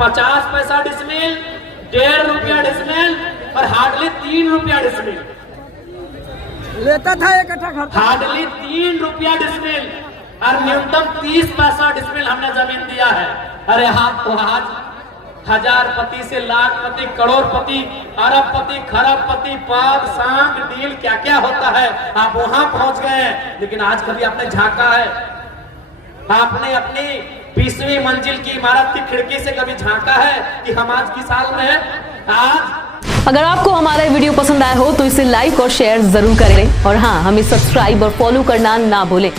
50 पैसा डिसमिल, 1.5 रुपया डिसमिल और हार्डली 3 रुपया डिसमिल, लेता था एक कट्ठा खर्चा। हार्डली 3 रुपया डिसमिल और न्यूनतम 30 पैसा डिसमिल हमने जमीन दिया है। अरे हाथ तो आज हजारपति से लाखपति, करोड़पति, अरबपति, खरबपति, पद, सांग, डील क्या क्या होता है, आप वहां पहुंच गए हैं। लेकिन आज कभी आपने झांका है, आपने अपनी 20वीं मंजिल की इमारत की खिड़की से कभी झांका है कि हम आज किस हाल में हैं? आज अगर आपको हमारा वीडियो पसंद आया हो तो इसे लाइक और शेयर जरूर करें, और हाँ, हमें सब्सक्राइब और फॉलो करना ना भूलें